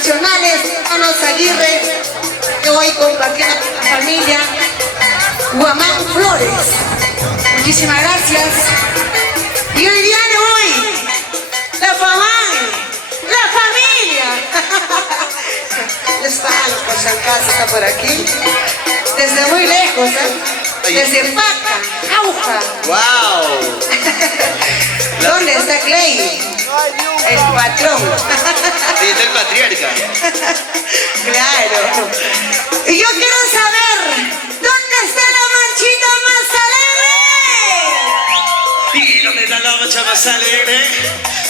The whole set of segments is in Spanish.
internacionales, hermanos Aguirre, que hoy compartiendo con la familia, Guamán Flores. Muchísimas gracias. Y hoy día de hoy, la familia. Les pago, por si acaso está por aquí. Desde muy lejos, ¿eh? Desde Paca, Jauja. ¡Wow! ¿Dónde está Clay? El patrón. Ahí está el patriarca. Claro. Y yo quiero saber, ¿dónde está la marchita más alegre? ¿Y dónde está la marcha más alegre?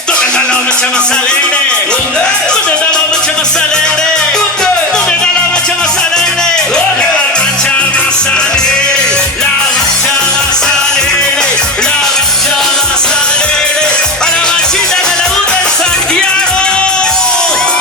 ¿Dónde está la marcha más alegre? ¿Dónde? ¿Dónde está la marcha más alegre? ¿Dónde? ¿Dónde está la marcha más alegre? ¿Dónde? La marcha más alegre. La marcha más alegre. La marcha más alegre. A la marchita que le gusta en Santiago.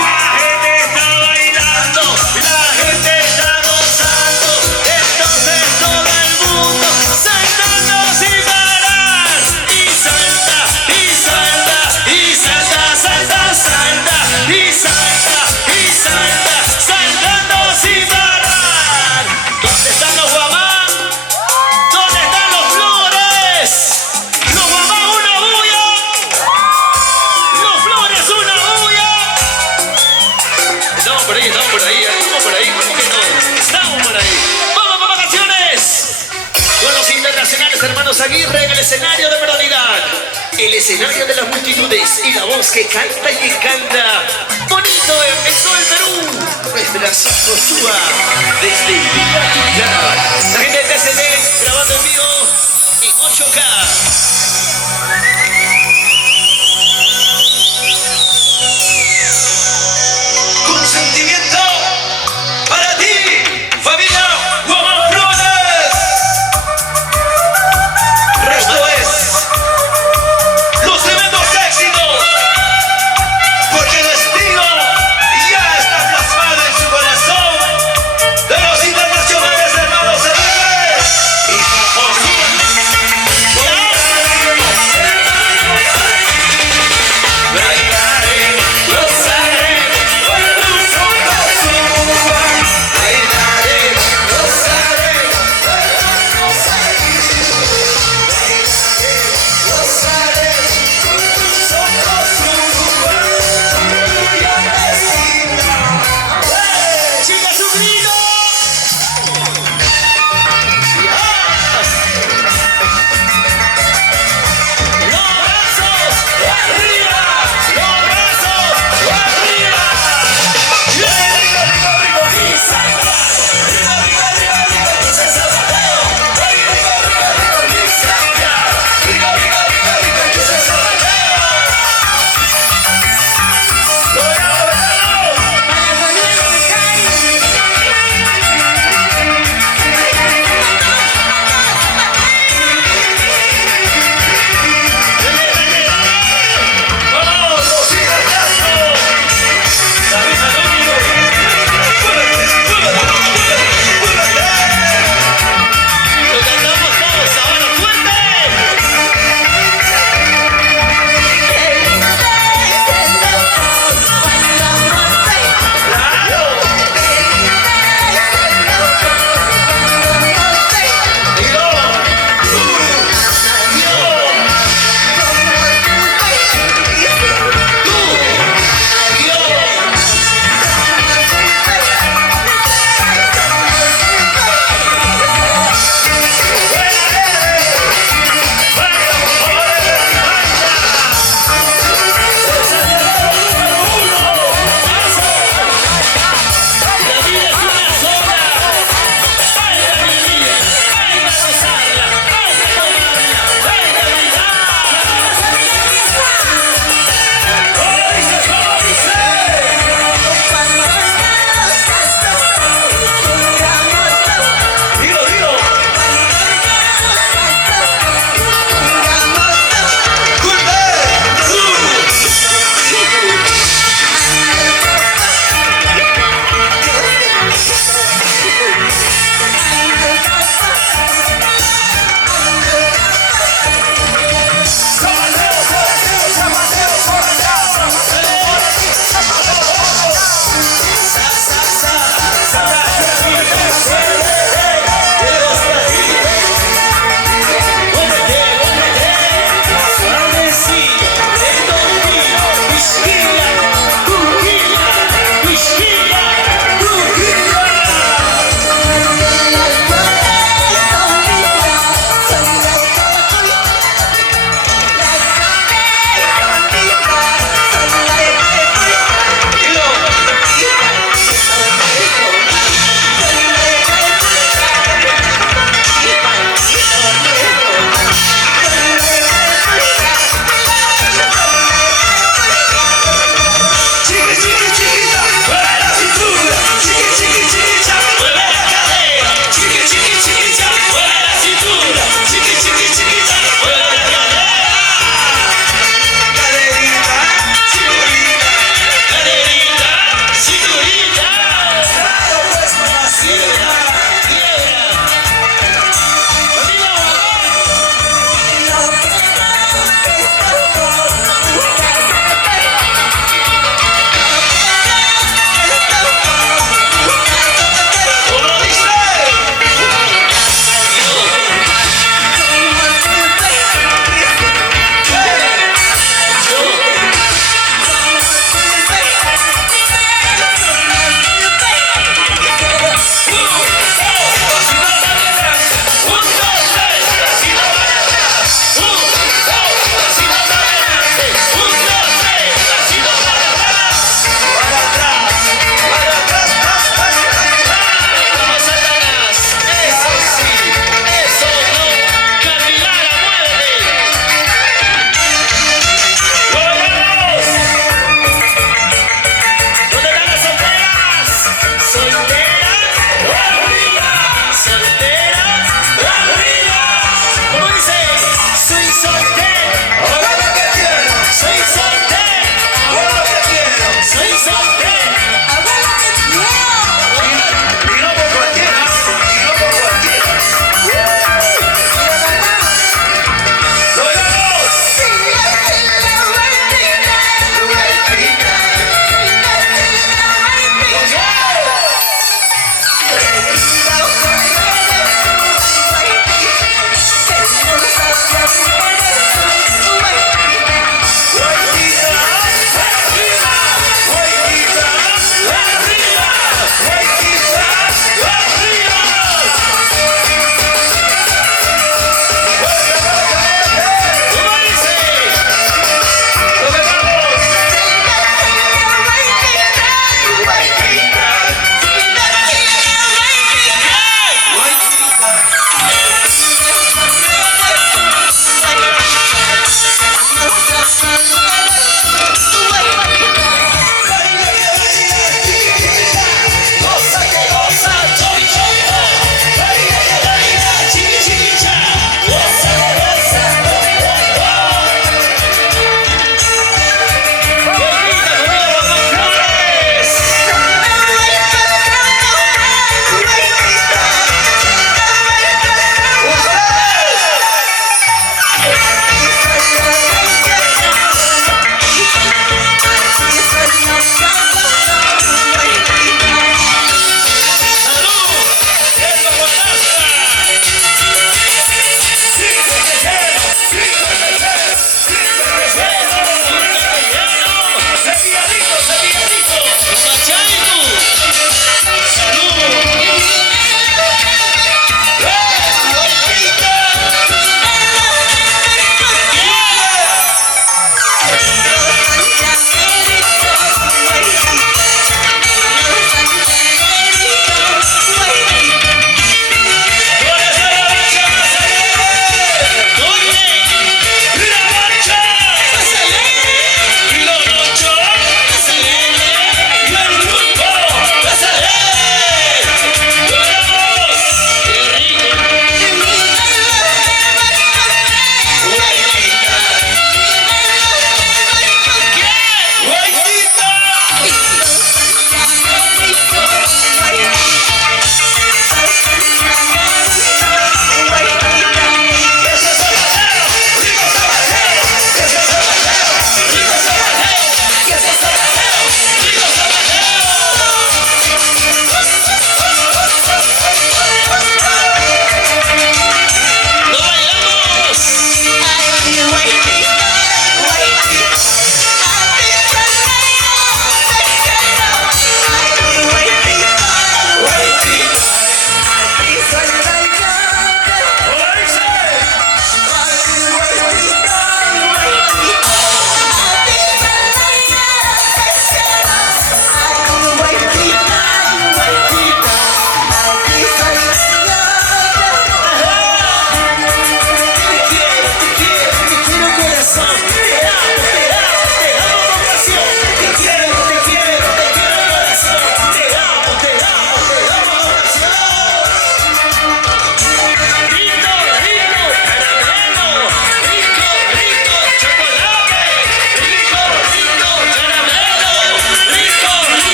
La gente está bailando. La gente está gozando. Entonces todo el mundo saltando sin parar. Y salta, y salta, y salta, salta, salta. Y salta, y salta, saltando sin parar. ¿Dónde están los guamán? ¿Dónde están los flores? Los guamán, una bulla. Los flores, una bulla. Estamos por ahí, estamos por ahí, ¿cómo que no? Estamos por ahí. ¡Vamos con vacaciones! Con los internacionales hermanos Aguirre en el escenario de verdad. El escenario de las multitudes y la voz que canta y canta. Bonito en todo el Perú. Nuestra Sosúa desde Villa. La gente de TCD grabando en vivo en 8K. Con sentimiento para ti, familia Guamán Flores. Esto es los tremendos éxitos, porque el estilo ya está plasmado en su corazón de los internacionales hermanos.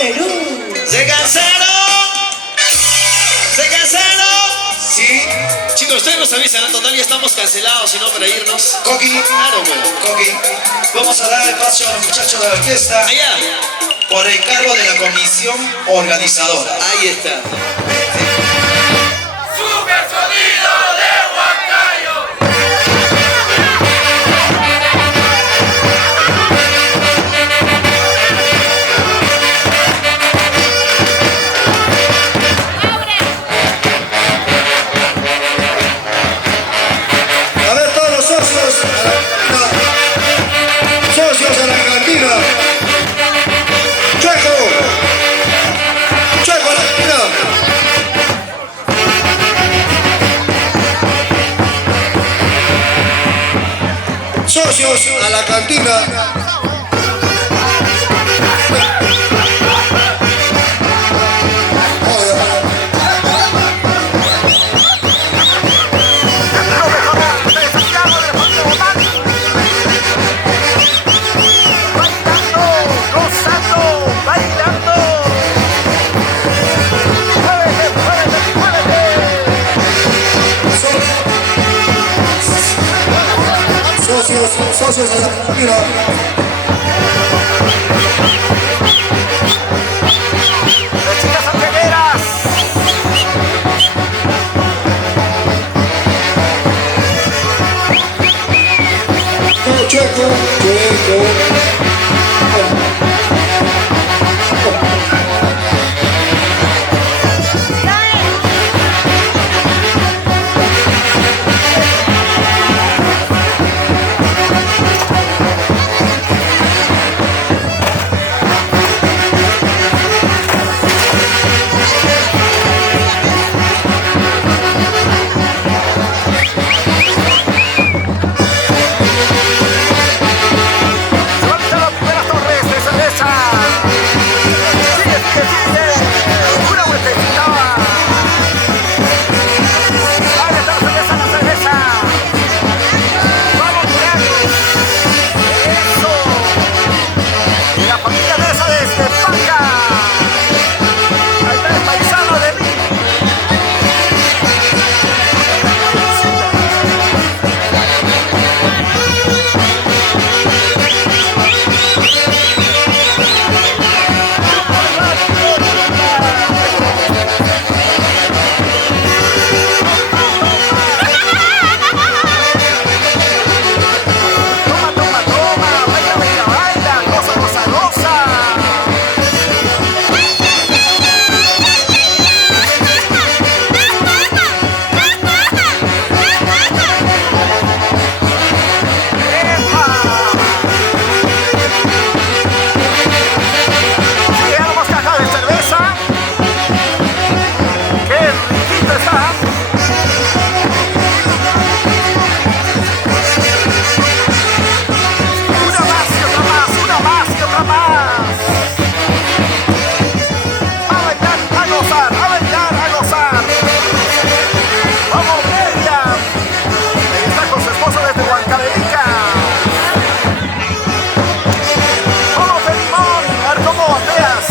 Perú. ¿Se cansaron? ¿Se cansaron? Sí, Chicos, ustedes nos avisan, en total ya estamos cancelados, si no para irnos. Coqui, Claro, bueno. Coqui. Vamos a dar espacio a los muchachos de la orquesta Allá. por encargo de la comisión organizadora. Ahí está. Super sonido de Huancayo. A ver, todos los socios, socios a la cantina. Chueco, Chueco a la cantina. Socios a la cantina. Socios a la cantina. Las chicas santeneras. Chueco, Chueco. Suelta las primeras torres de cerveza. Sigue, sigue, sigue. Una vueltecita. Ahí está la cerveza, la cerveza. Vamos, mirando. Eso. Y la familia Mesa desde Paca. Ahí está el paisano de mí. Toma, toma, toma, baila, baila, baila, goza, goza, goza. ¡Epa! Llegamos caja de cerveza. ¡Qué riquito está! Una más y otra más, una más y otra más. A bailar, a gozar, a bailar, a gozar. Vamos, Miriam. Ahí está con su esposo desde Huancavelica. Vamos, de limón, a ver cómo bateas.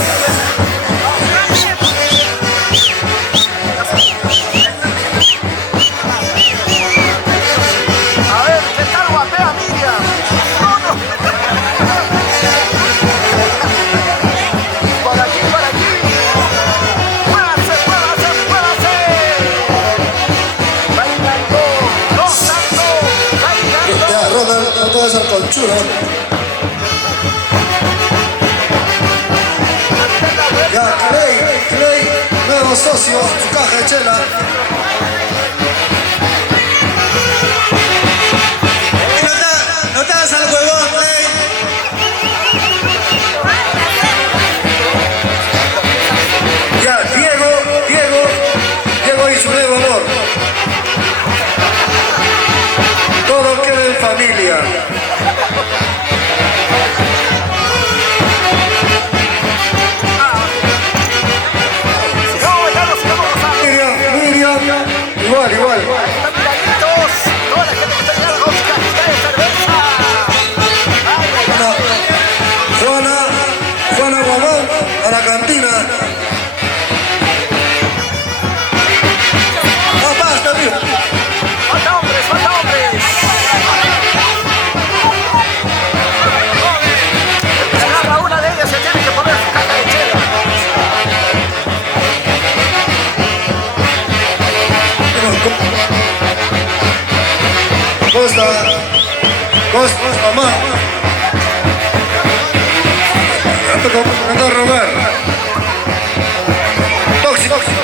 A ver, ¿qué tal batea Miriam? No, no. Por aquí, por aquí. Muévanse, muévanse, muévanse. Bailando, gozando, bailando. Ya, Ronald, no te vas al conchudo. Ya, Clay, nuevo socio, su caja de chela. No te hagas al huevón, Clay. Ya, Diego y su nuevo amor. Todo queda en familia. Sigamos bailando, sigamos gozando. Miriam, igual. Están miraditos. Toda la gente que está llegando con su cajita de cerveza. Ay, ay, ay. Juana Guamán a la cantina. Vos, mamá. Anda a robar. Tóxico.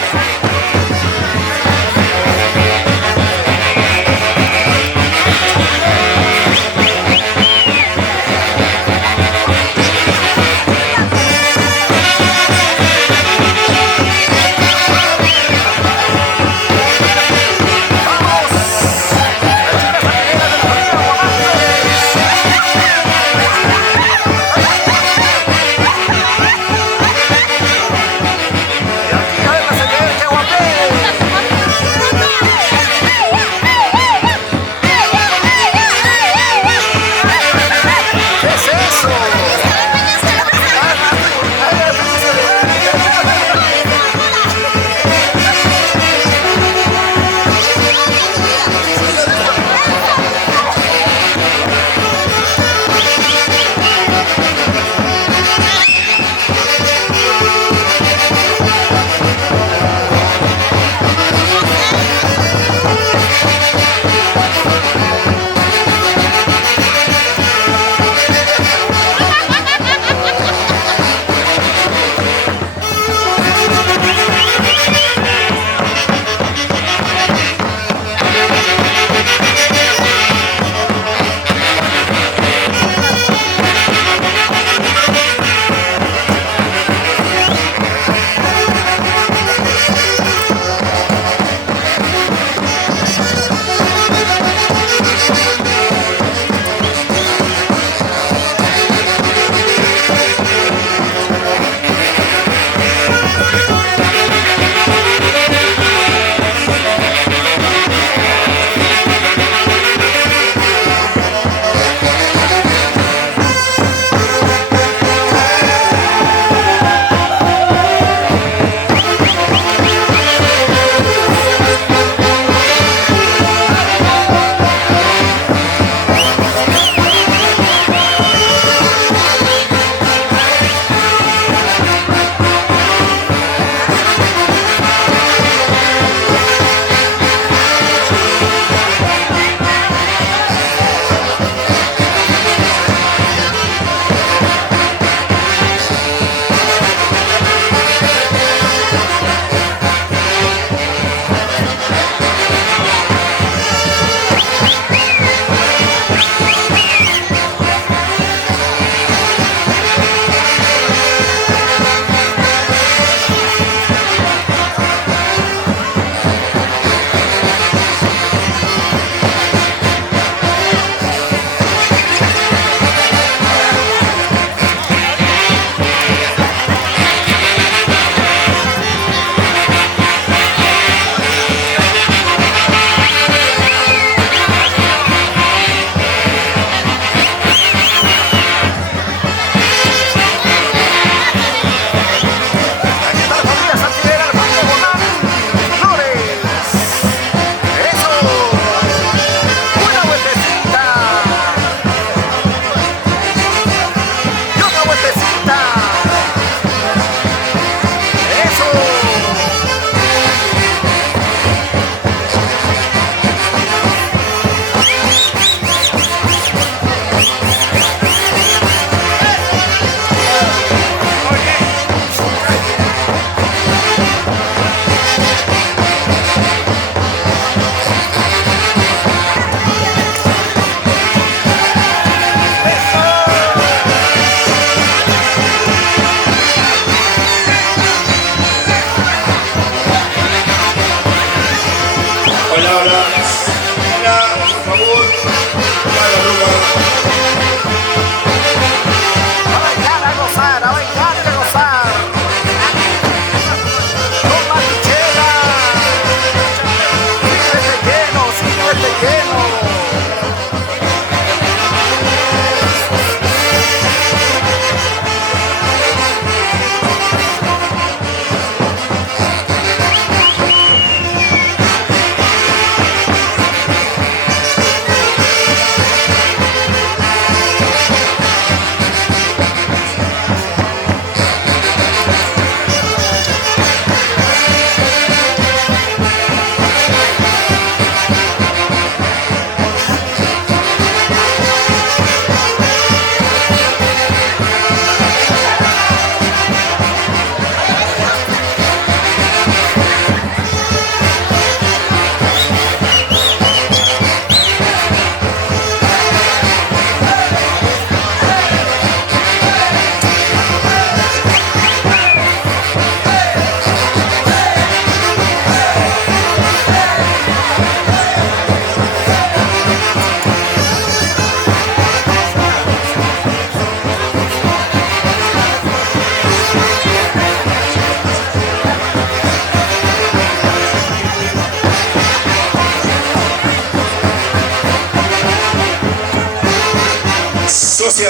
socia.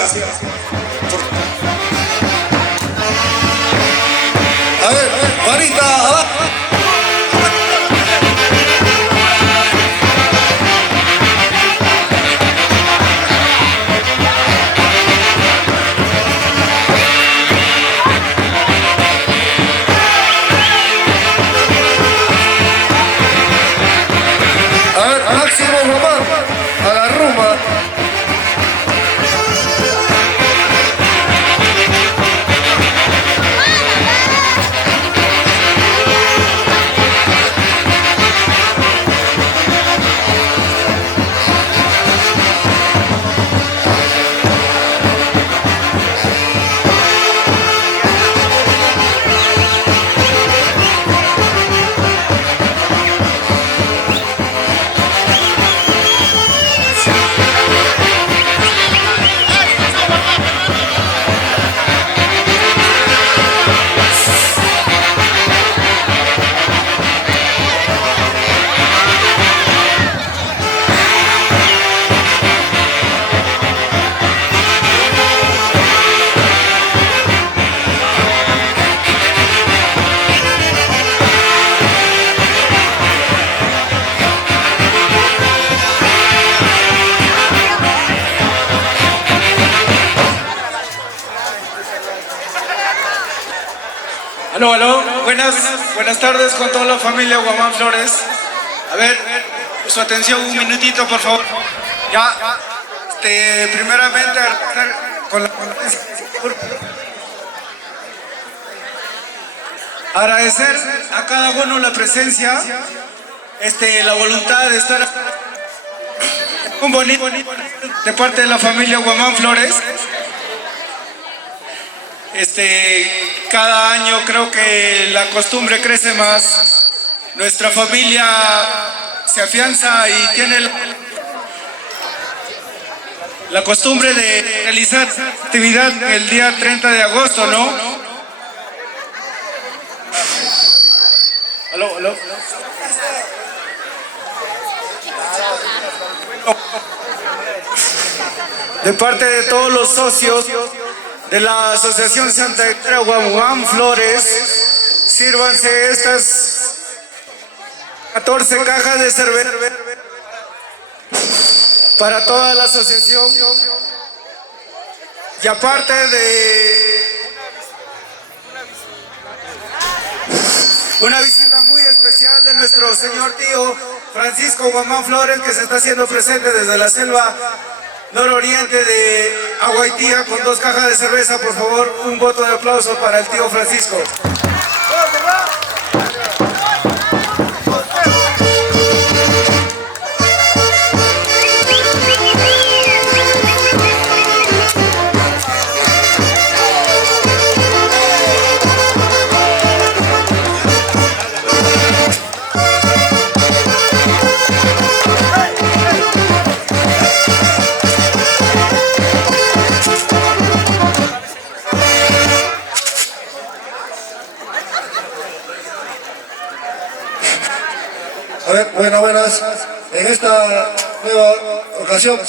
A ver, Juanita, abajo. A ver, Máximo Guamán, a la rumba. Aló, buenas tardes con toda la familia Guamán Flores. A ver, su atención un minutito, por favor. Ya, primeramente, con la agradecer a cada uno la presencia, la voluntad de estar un bonito de parte de la familia Guamán Flores. Cada año creo que la costumbre crece más, nuestra familia se afianza y tiene la costumbre de realizar actividad el día 30 de agosto, ¿no? Aló. De parte de todos los socios de la Asociación Santa Hectora Guamán Flores, sírvanse estas 14 cajas de cerveza para toda la asociación. Y aparte de una visita muy especial de nuestro señor tío Francisco Guamán Flores, que se está haciendo presente desde la selva nororiente de Aguaitía con 2 cajas de cerveza. Por favor, un voto de aplauso para el tío Francisco. A ver, buenas. En esta nueva ocasión,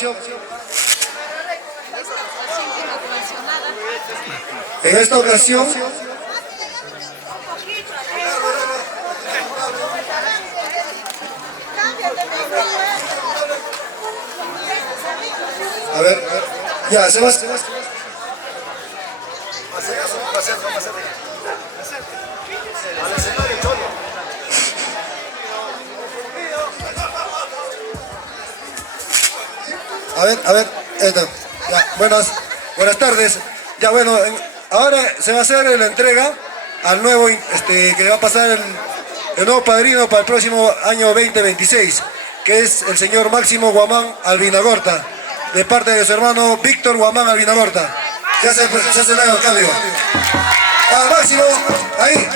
a ver, ya, se va. A ver, ya, buenas tardes. Ya bueno, ahora se va a hacer la entrega al nuevo, que va a pasar el nuevo padrino para el próximo año 2026, que es el señor Máximo Guamán Albinagorta, de parte de su hermano Víctor Guamán Albinagorta. Se hace el cambio. Máximo, ahí.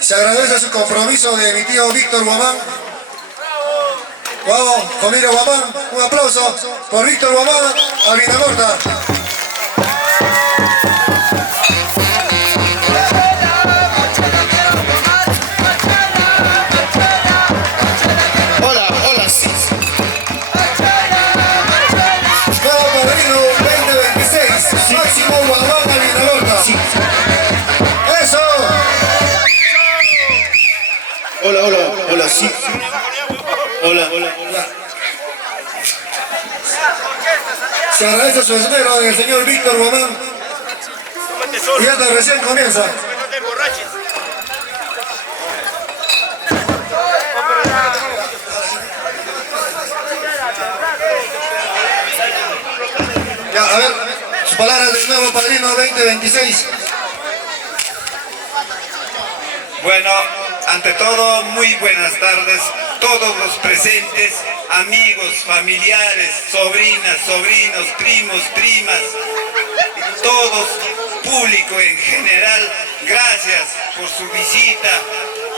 Se agradece su compromiso de mi tío Víctor Guamán. Vamos, familia Guamán, un aplauso por Víctor Guamán Albinagorta. Se agradece su esmero del señor Víctor Guamán. Y hasta recién comienza. Ya, a ver, sus palabras del nuevo padrino 2026. Bueno, ante todo, muy buenas tardes, todos los presentes, amigos, familiares, sobrinas, sobrinos, primos, primas, todos, público en general, gracias por su visita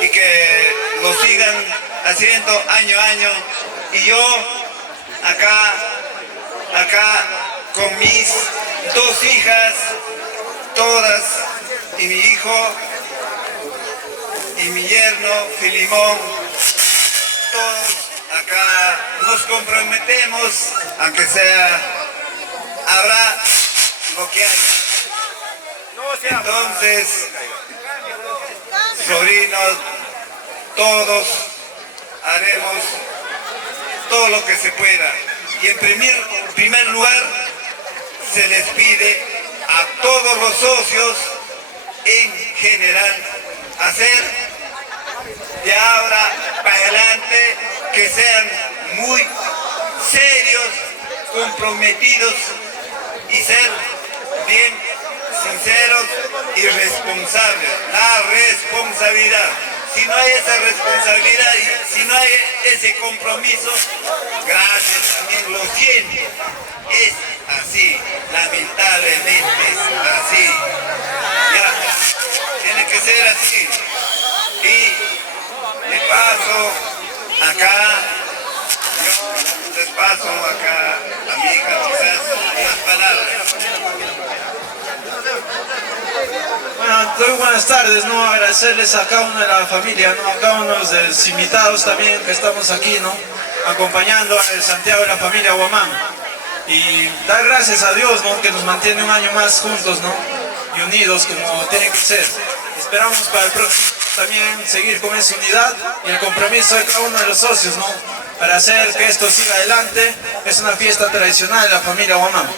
y que lo sigan haciendo año a año. Y yo acá con mis dos hijas, todas, y mi hijo, y mi yerno, Filimón, todos acá nos comprometemos, aunque sea, habrá lo que hay. Entonces, sobrinos, todos haremos todo lo que se pueda. Y en primer lugar, se les pide a todos los socios en general hacer de ahora para adelante que sean muy serios, comprometidos y ser bien sinceros y responsables. La responsabilidad. Si no hay esa responsabilidad y si no hay ese compromiso, gracias también lo siento. Es así, lamentablemente es así. Ya, tiene que ser así. Y de paso, acá, yo les paso acá a mi hija, quizás unas palabras. Bueno, muy buenas tardes, ¿no? Agradecerles a cada uno de la familia, ¿no? A cada uno de los invitados también que estamos aquí, ¿no? Acompañando a Santiago de la familia Guamán. Y dar gracias a Dios, ¿no? Que nos mantiene un año más juntos, ¿no? Y unidos como tiene que ser. Esperamos para el próximo también seguir con esa unidad y el compromiso de cada uno de los socios, ¿no? Para hacer que esto siga adelante. Es una fiesta tradicional de la familia Guamán.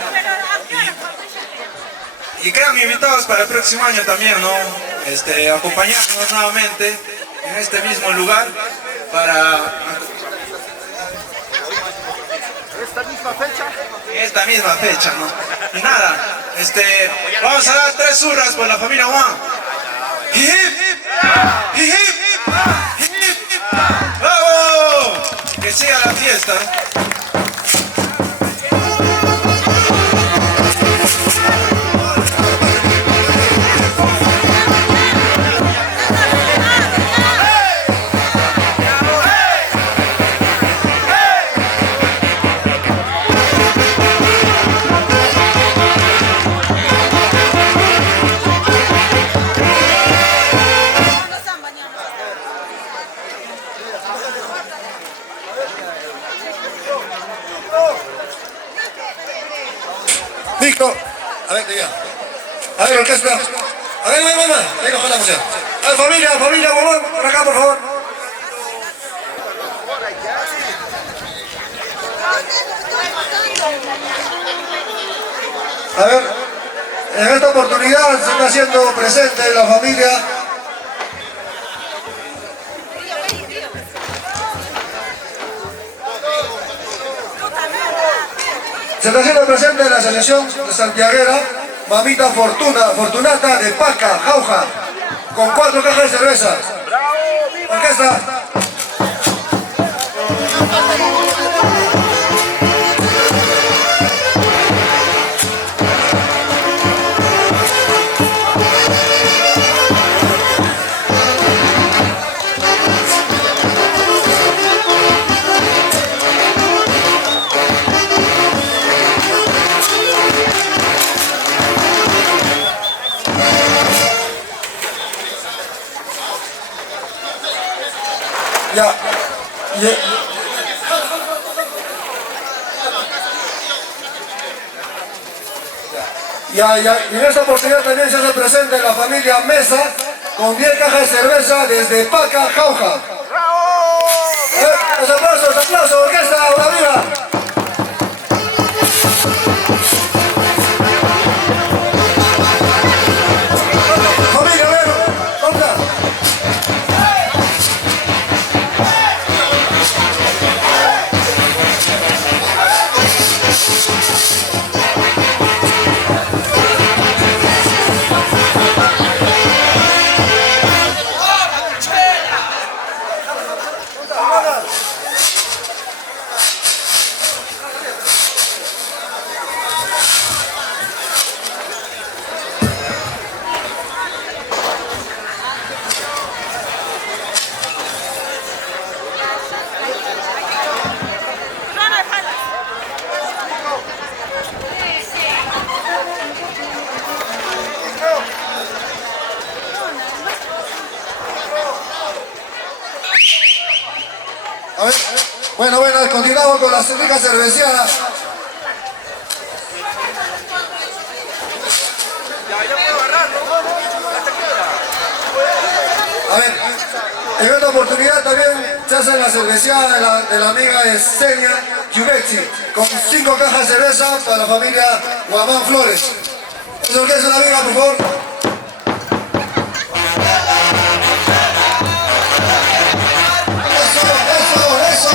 Y quedan invitados para el próximo año también, ¿no? Acompañarnos nuevamente en este mismo lugar para... Esta misma fecha, ¿no? Y nada, vamos a dar 3 zurras por la familia Guamán. ¡Hip, hip! ¡Hip, hip! ¡Bravo! Que siga la fiesta. Listo. A ver, ya. A ver, orquesta. A ver, venga, con la música. A ver, familia, Guamán, por acá, por favor. A ver, en esta oportunidad se está haciendo presente la familia. Se está haciendo presente la selección de santiaguera, Mamita Fortunata de Paca, Jauja, con 4 cajas de cerveza. Orquesta. Ya, y en esta oportunidad también se hace presente la familia Mesa con 10 cajas de cerveza desde Paca, Jauja. Los aplausos, orquesta, una viva. Bueno, continuamos con la rica cerveceada. A ver, en esta oportunidad también se hace la cerveceada de la amiga Esenia Yubexi, con 5 cajas de cerveza para la familia Guamán Flores. ¿Eso qué es una amiga, por favor? Eso.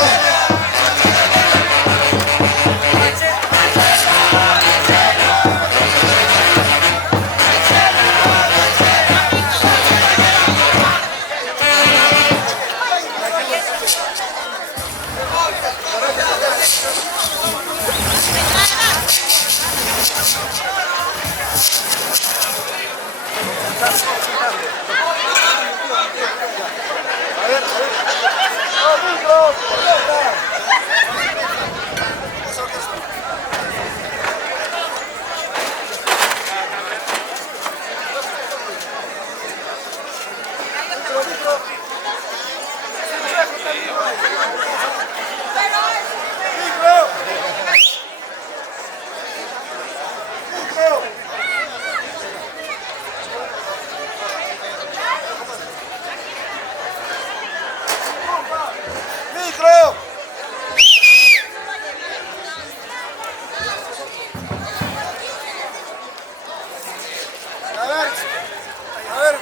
A ver,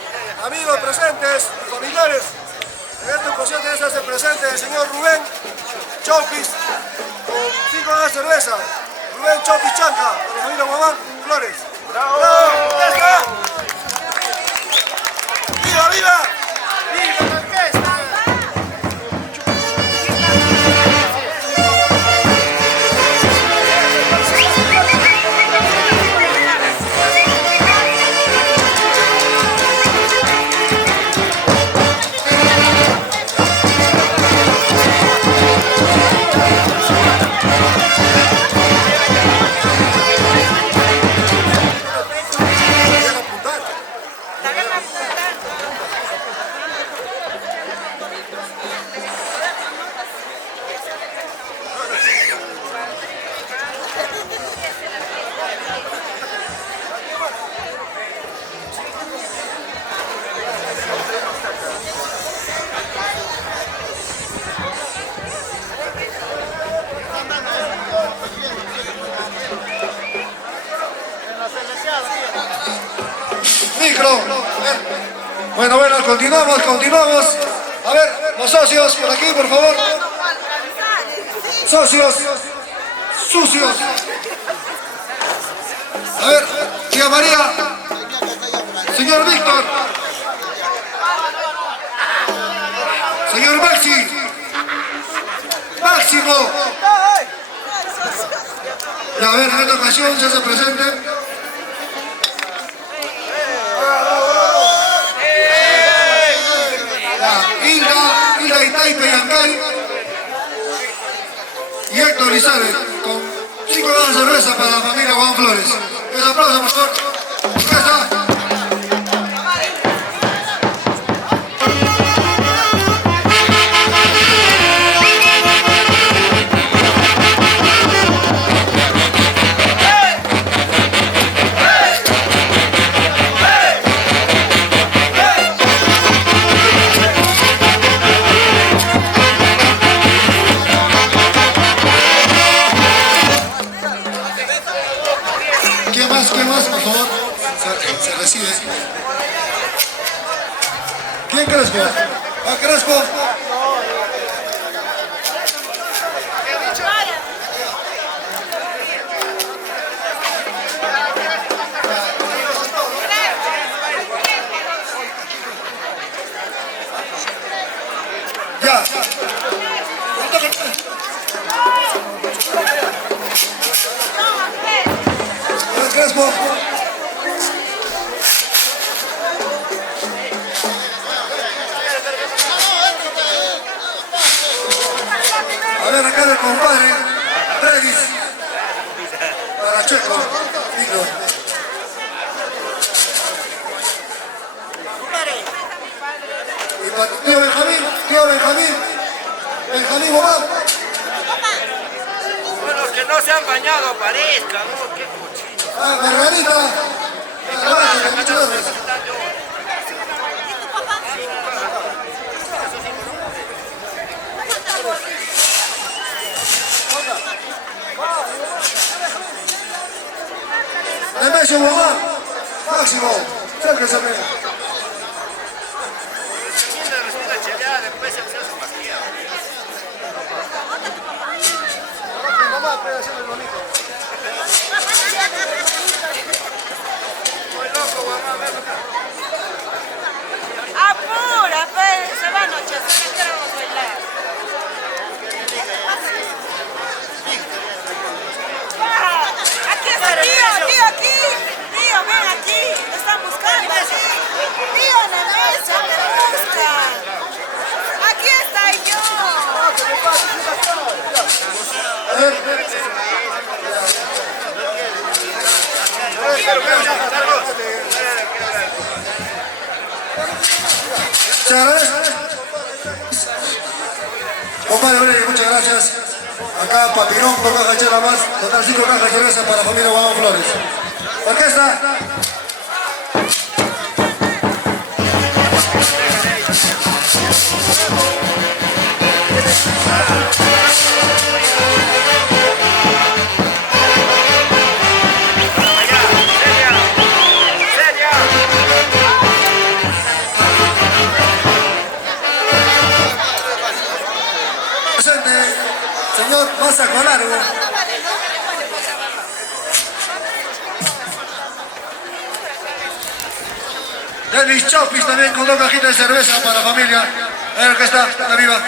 amigos presentes, familiares, en esta ocasión se hace presente el señor Rubén Chopis con 5 cajas de cerveza. Rubén Chopis Chanca, para la familia Guamán Flores. ¡Bravo! ¡Viva, viva! ¡Viva la orquesta! Micro. Bueno, continuamos. A ver, los socios, por aquí, por favor. Socios, sucios. A ver, tía María, señor Víctor, señor Máximo. Y a ver, en esta ocasión se hace presente Hilda Itaipe Yancay y Héctor Lizárez con 5 cajas de cerveza para la familia Juan Flores. Un aplauso, por favor. ¿Quién más, por favor? Se recibe. ¿Quién Crespo? ¿A Crespo? Ya. Crespo. A ver, acá el compadre Trevis para Checo. Y para tío Benjamín Guamán. que no se han bañado aparezcan, ¿no? Qué cochino. Ah, Margarita. Nemesio mamá. Máximo. Acérquese. Mamá, puede hacerle el bonito. Apura, pues, se va a anochecer, queremos bailar. Aquí está, tío, aquí. Tío, ven aquí. Te están buscando. Tío, Nemesio, te buscan. Aquí estoy yo. A ver. Muchas gracias. Compadre, muchas gracias. Acá Papirón, por caja chela más. Total 5 cajas de cerveza para la familia Guamán Flores. Orquesta. Señor Mazaco Largo. Denis Chopis también con 2 cajitas de cerveza para la familia. A ver qué está, arriba.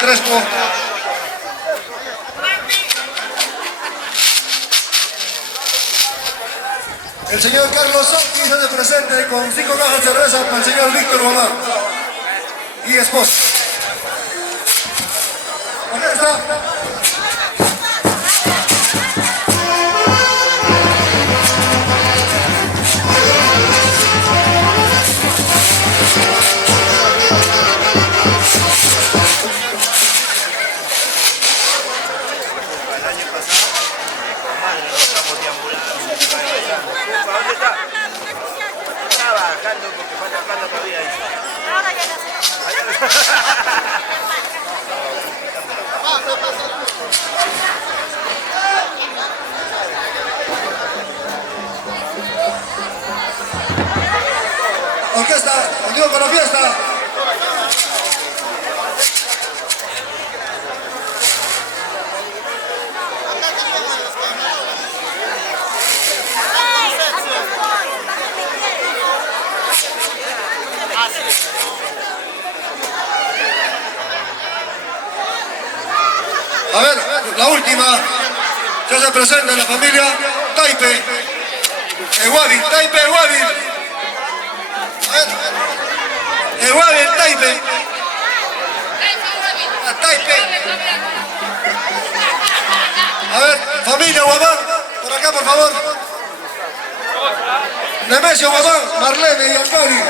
Crespo. El señor Carlos Santi se hace presente con 5 cajas de cerveza para el señor Víctor Guamán y esposa. Aquí está. Trabajando porque falta plata todavía ahí. Ahora ya no Orquesta, continúa con la fiesta. A ver, la última. Ya se presenta la familia Taipe. Eguavil, Taipe, Eguavil. Eguavil, Taipe. Taipe. A ver, familia Guamán, por acá por favor. Nemesio Guamán, Marlene y Alcari.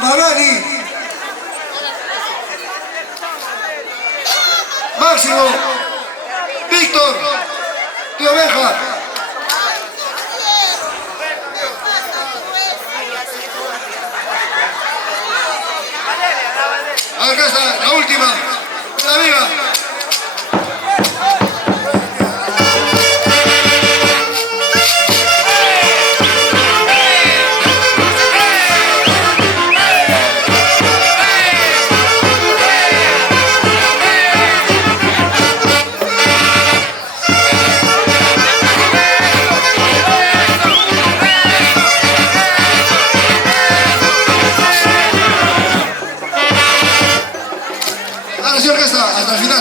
Marani. Máximo, Víctor, Tío Oveja. Acá está, la última, la viva. Ahora sí, orquesta, hasta el final.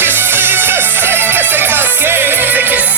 Que se case, que se case, que se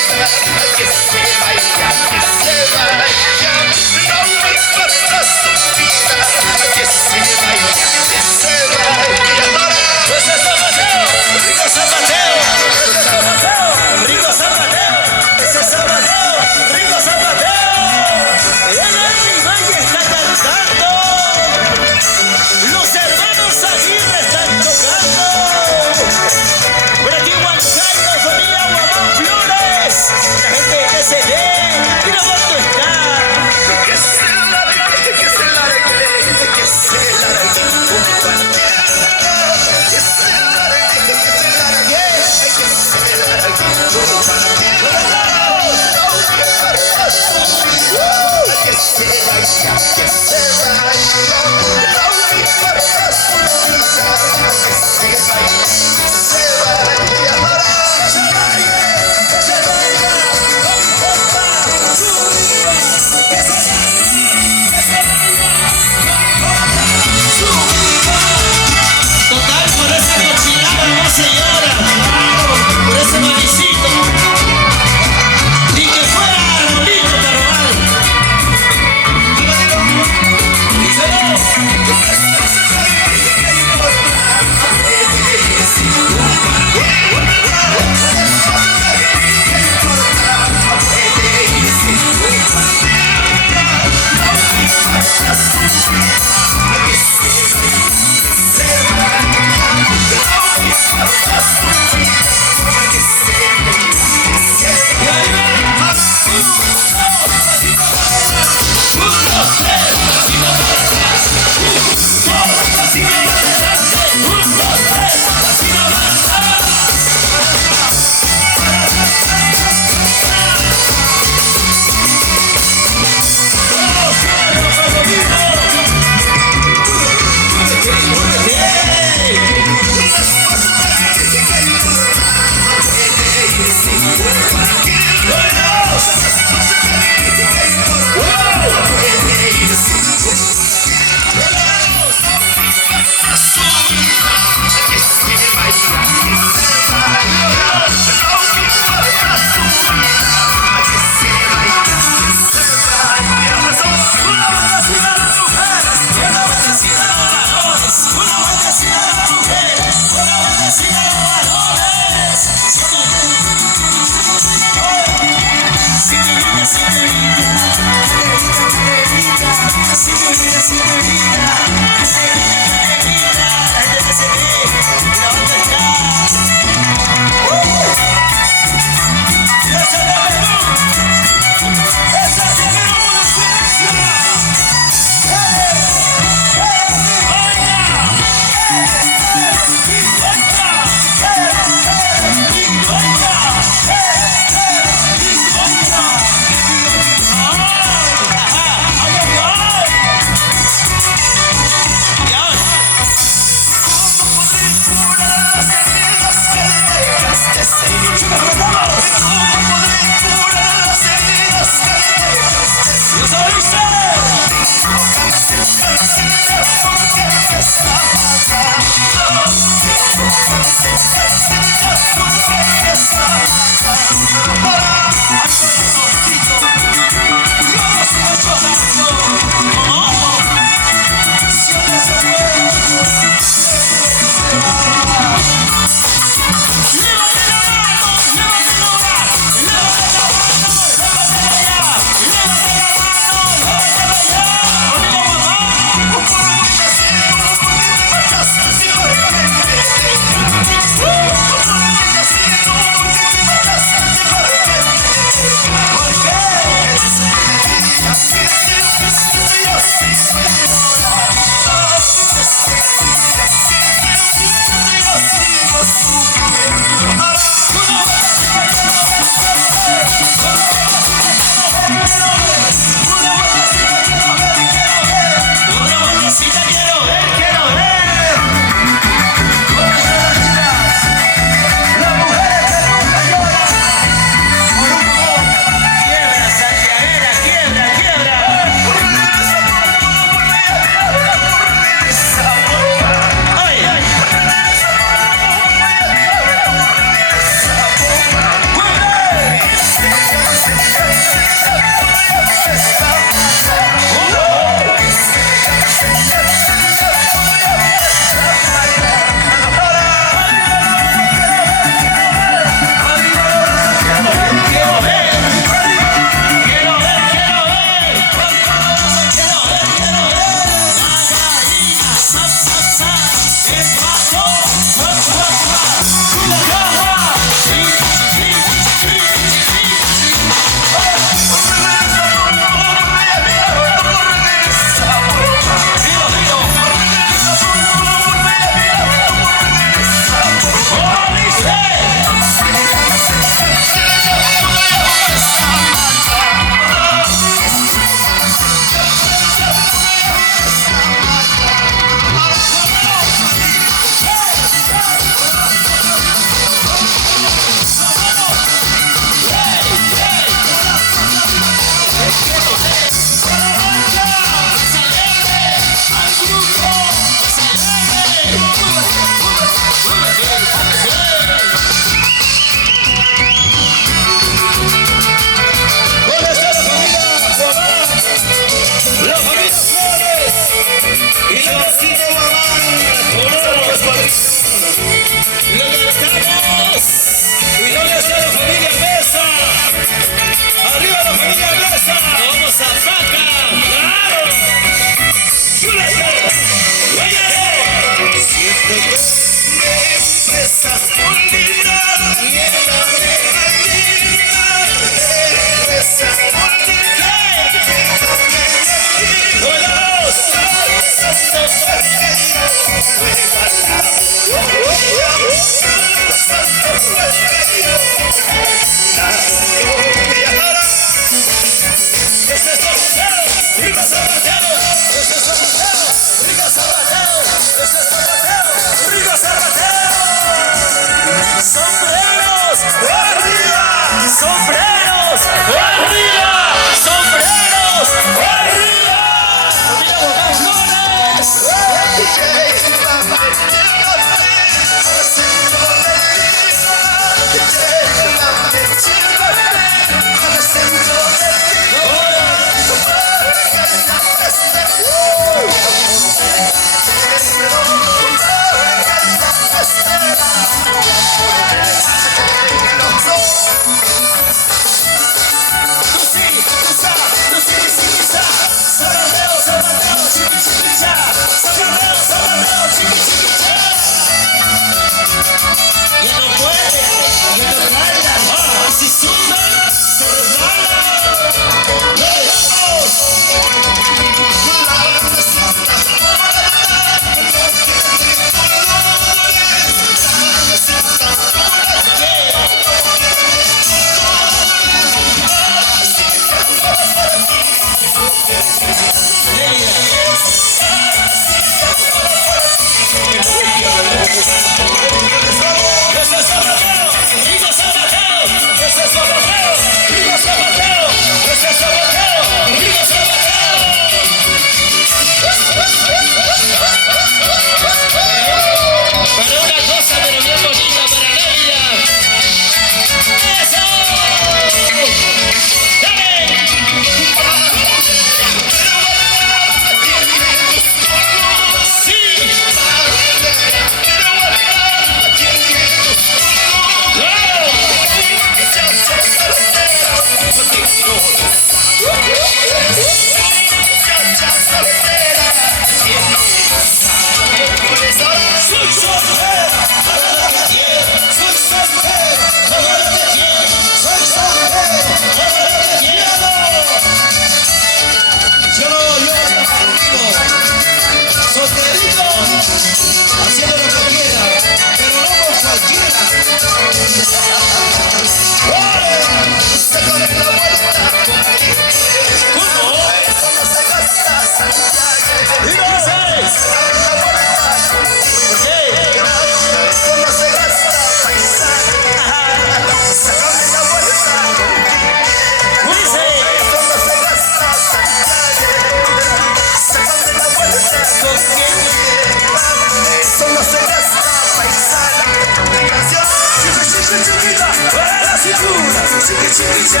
chiqui chiquita,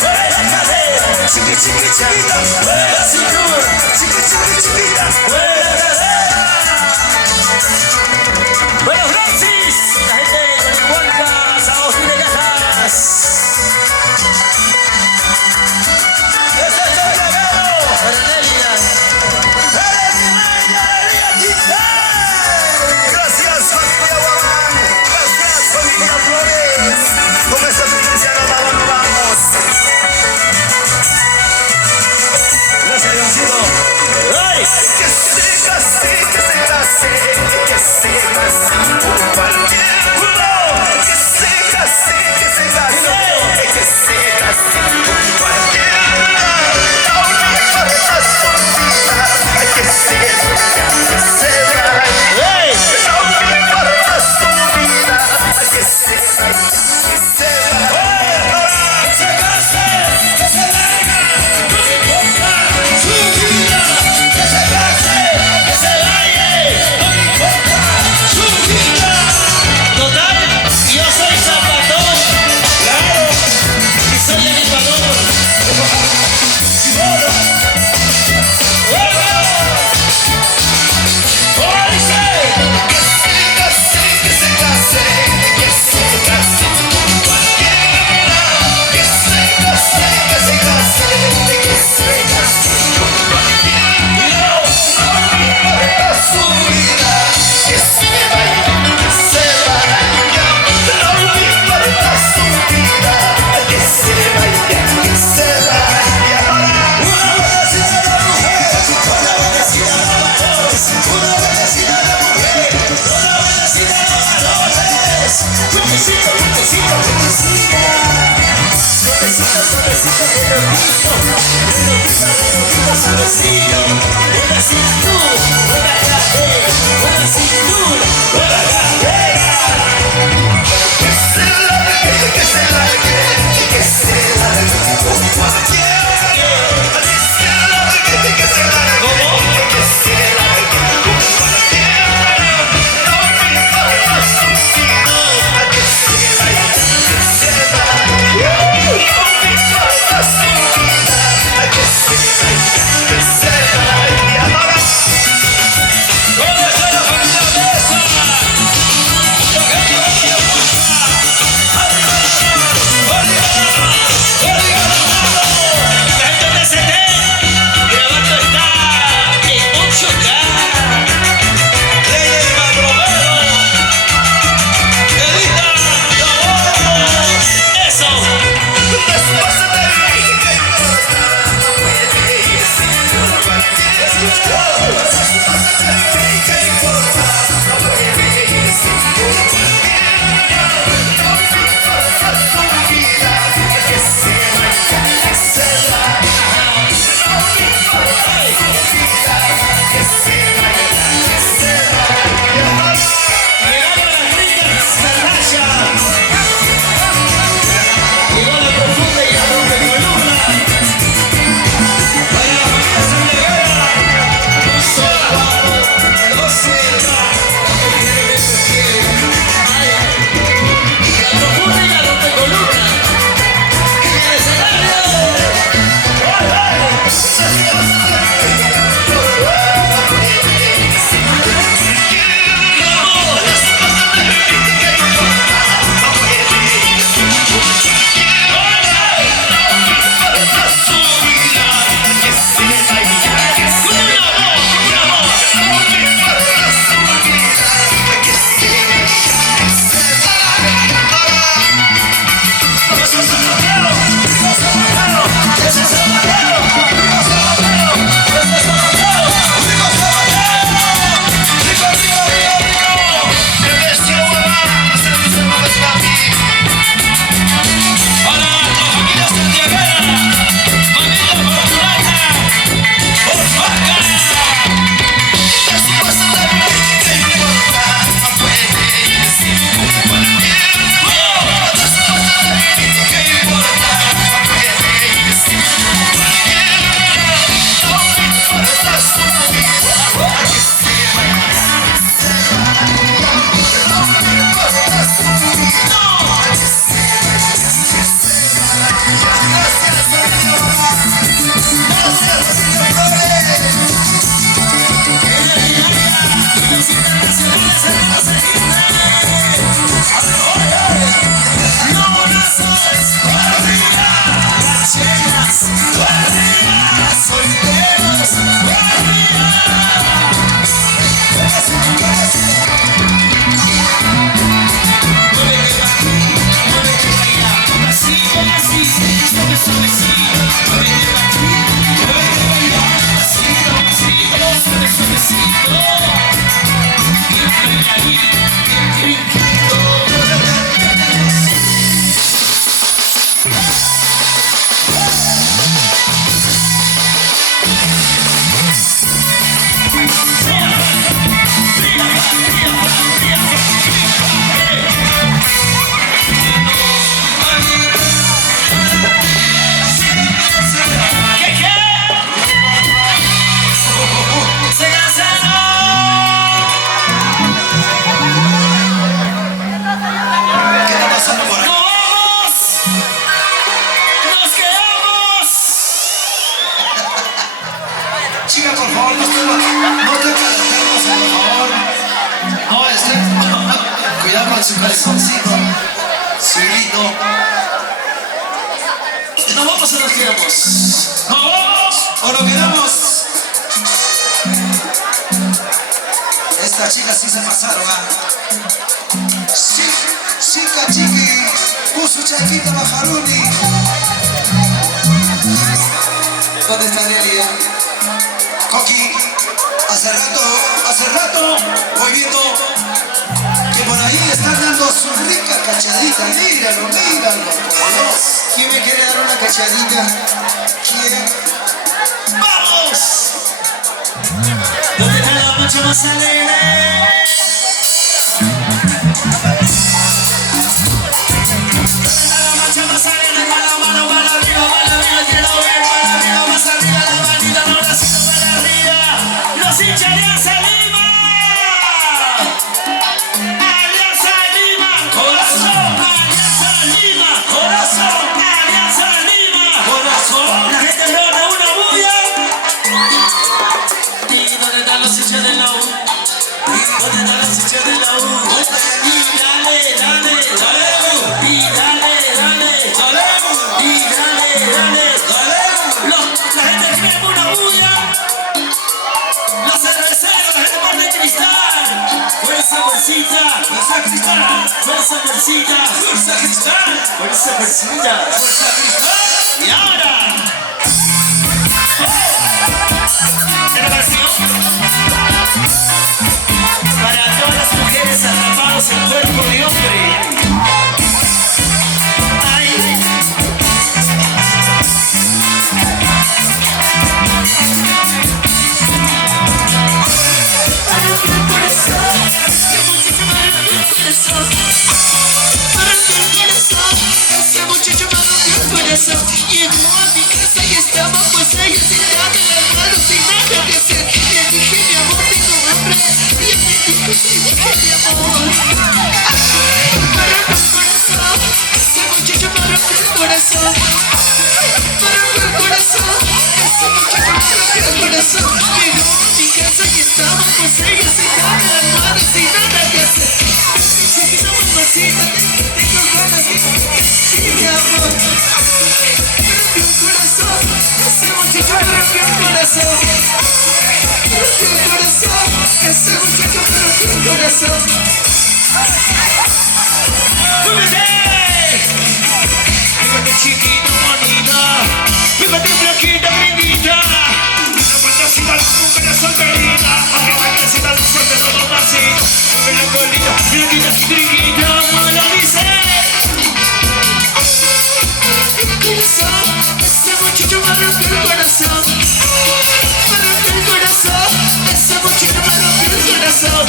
mueve la cadera, chiqui chiquita, mueve la cintura, chiqui chiquita, mueve la cadera. Bueno, Francis, la gente de Colihuanca, San Agustín de Cajas. Este es el guerrero, Cornelia. Gracias, familia Guamán. Gracias, familia Flores. Con esta tendencia nos vamos. Gracias, Diosito. ¡Ay! Que se case, que se case, que se case con cualquier culo. Que se case, que se case, que se case con cualquier culo. No me importa su vida, que se vaya, que se vaya. No me importa su vida, que se vaya, que se vaya. Que se case, que se vaya, no me importa su vida. Que se case, que se vaya, no me importa su vida. Total, yo soy zapatón, claro, y soy animador. I Ya con su calzoncito, su hilito. ¿Nos vamos o nos quedamos? ¿Nos vamos o nos quedamos? Estas chicas sí se pasaron, ¿ah? Chica chiqui, puso chaquita bajaruni. ¿Dónde está Nelia? Coqui, hace rato voy viendo que por ahí le están dando su rica cachadita. Míralo, por Dios. ¿Quién me quiere dar una cachadita? ¿Quién? ¡Vamos! ¿Dónde está la noche más alegre? Fuerza Cristal, fuerza Cristal, fuerza Cristal, fuerza Cristal. Y ahora, esta canción para todas las mujeres atrapadas en cuerpo de hombre. Llegó a mi casa y estaba pues ella sentada en las manos sin nada que hacer. Le dije mi amor tengo hambre y él me dijo sí, dije mi amor. Me rompió el corazón, ese muchacho me rompió el corazón. Me rompió el corazón, ese muchacho me rompió el corazón. Llegó a mi casa y estaba pues ella sentada en las manos sin nada que hacer. Le dije no mamacita, tengo ganas de sí mi amor. Ese muchacho me rompió el corazón. Me rompió el corazón. Ese muchacho me rompió el corazón. ¡Súbete! Fíjate chiquito, bonita. Fíjate flaquita, gringuita. Una fantasita, la mujer solterita. Aunque fantasita, los fuertes son los vacíos. Mira la colita, flaquita, gringuita. Muela, dice. Ese muchacho me rompió el corazón. Me rompió el corazón. Ese muchacho me rompió el corazón.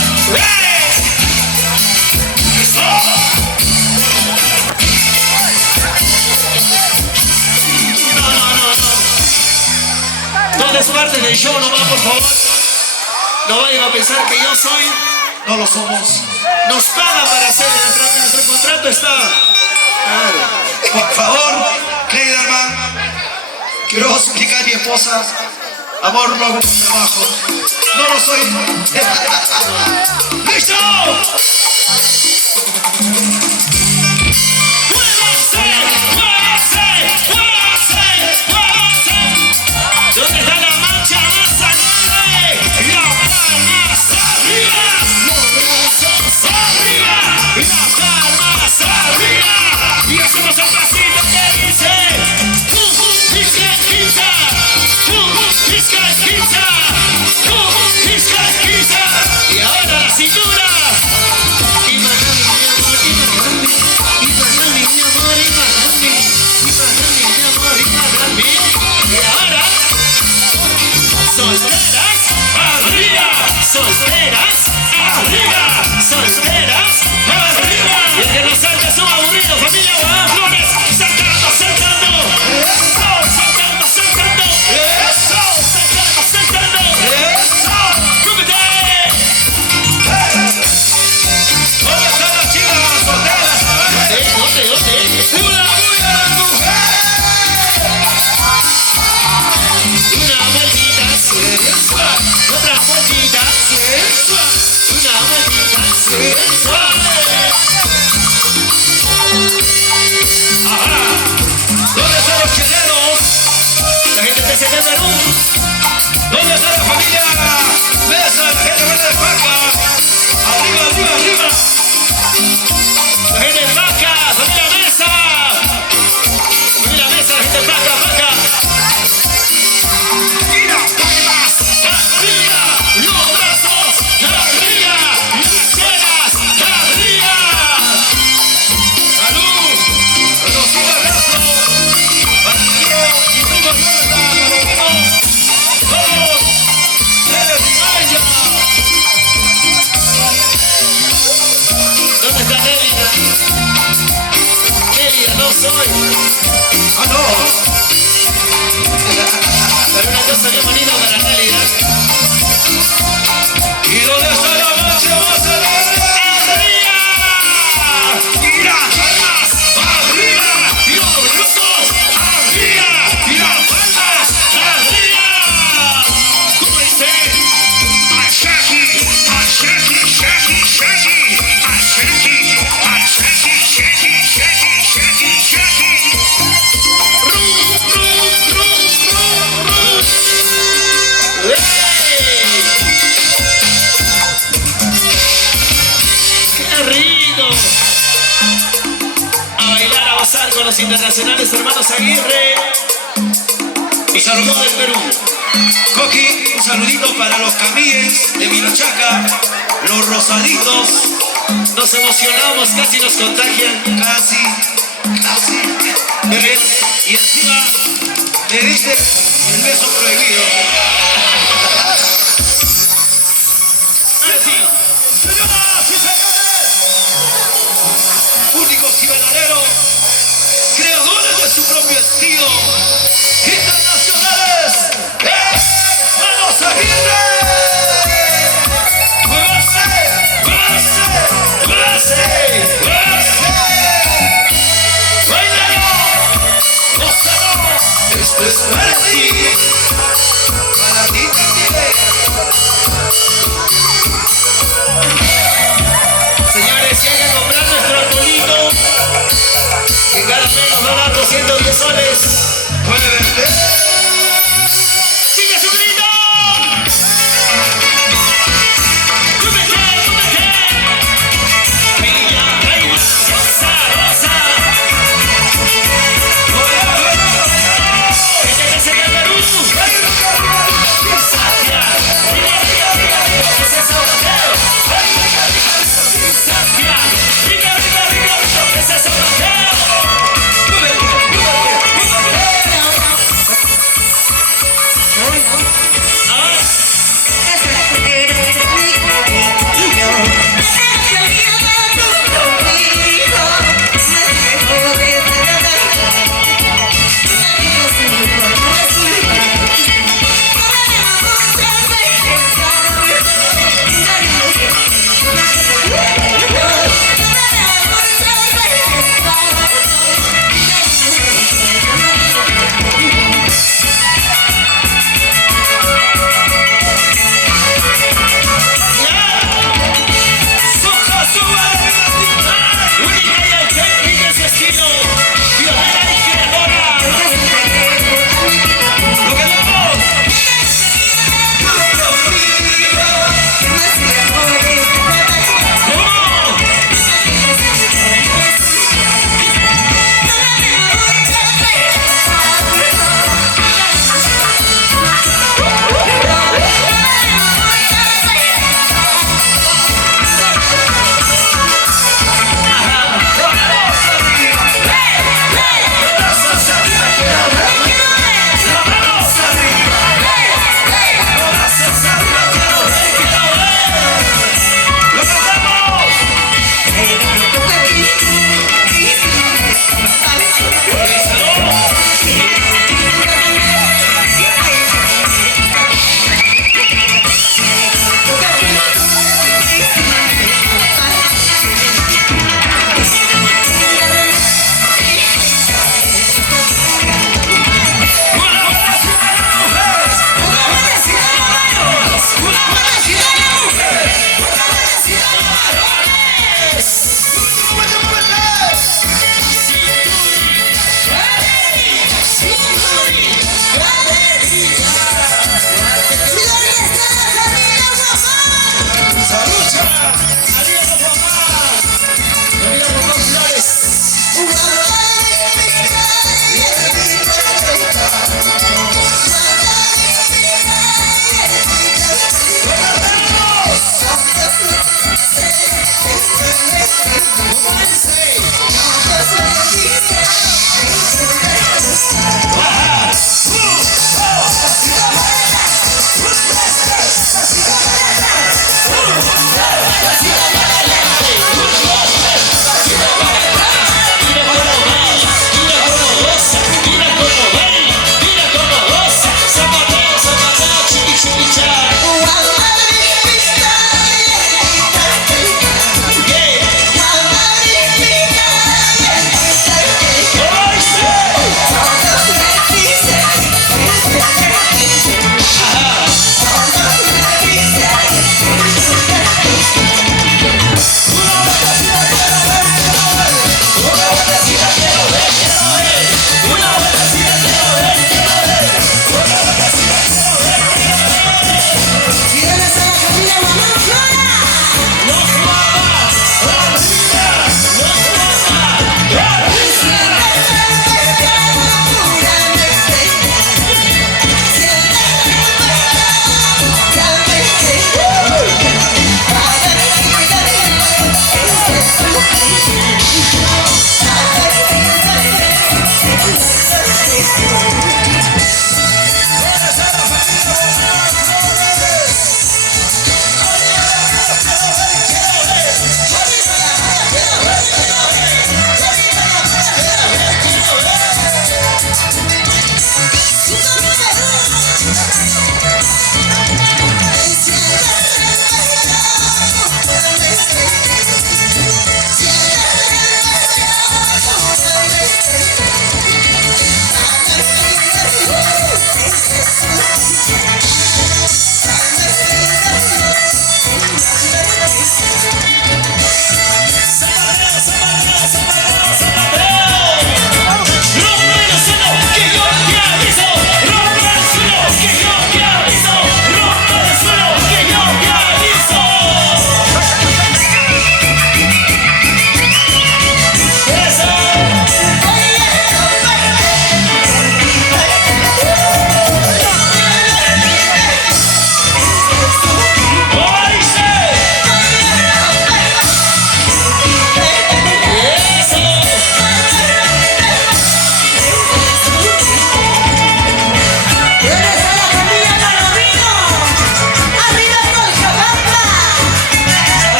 Todo es parte del show nomás, por favor. No vayan a pensar que yo soy. No lo somos. Nos pagan para hacer nuestro contrato está. Claro. Por favor, Kleiderman, quiero suplicar a mi esposa, amor, no hago un trabajo. No lo soy. ¡Listo! ¿Dónde está la mancha más alegre? Las palmas arriba. Los brazos arriba. Las palmas arriba. Y hacemos el pasito que dice Pisca esquina. Pisca esquina. Pisca esquina. Y ahora la cintura. están los cheleros? La gente de ese Perú. ¿Dónde está la familia Mesa? La gente buena de Paca. Arriba, arriba, arriba. La gente de Paca, familia Mesa. Familia Mesa, la gente de Paca, Paca. Mira, palmas, arriba, los brazos, arriba, las piernas, arriba. Salud, conocido abrazo. Para el tío y primo Jonathan, vamos, eres Maya. ¿Dónde está Nélida? Nélida, no soy. Ah, no. Pero una cosa bien bonita para Nélida. ¿Y dónde está la marcha más alegre? ¡Arriba! ¡Mira, palmas! ¡Arriba! ¡Y los brazos! ¡Arriba! ¡Y las palmas! ¡Arriba! ¿Cómo dice? ¡Ashaki! ¡Ashaki! ¡Shaki! ¡Shaki! ¡Ashaki! ¡Ashaki! ¡Shaki! ¡Shaki! ¡Shaki! ¡Shaki! ¡Rum! ¡Rum! ¡Rum! ¡Rum! ¡Rum! ¡Ey! ¡Qué rico! A bailar, a gozar con los internacionales hermanos Aguirre. Y saludos del Perú. Coqui, un saludito para los camíes de Milochaca, los rosaditos. Nos emocionamos, casi nos contagian. Casi. Y encima le diste el beso prohibido. Así. Señoras y señores, únicos y verdaderos, creadores de su propio estilo, internacionales, hermanos Aguirre. ¡Góce! ¡Góce! ¡Góce! ¡Góce! ¡Bailalo! ¡Gózalo! Esto es para ti también. Señores, si hay que comprar nuestro arbolito, que cada mes nos va a dar 210 soles. ¡Puede vender! ¡Sigue su grito!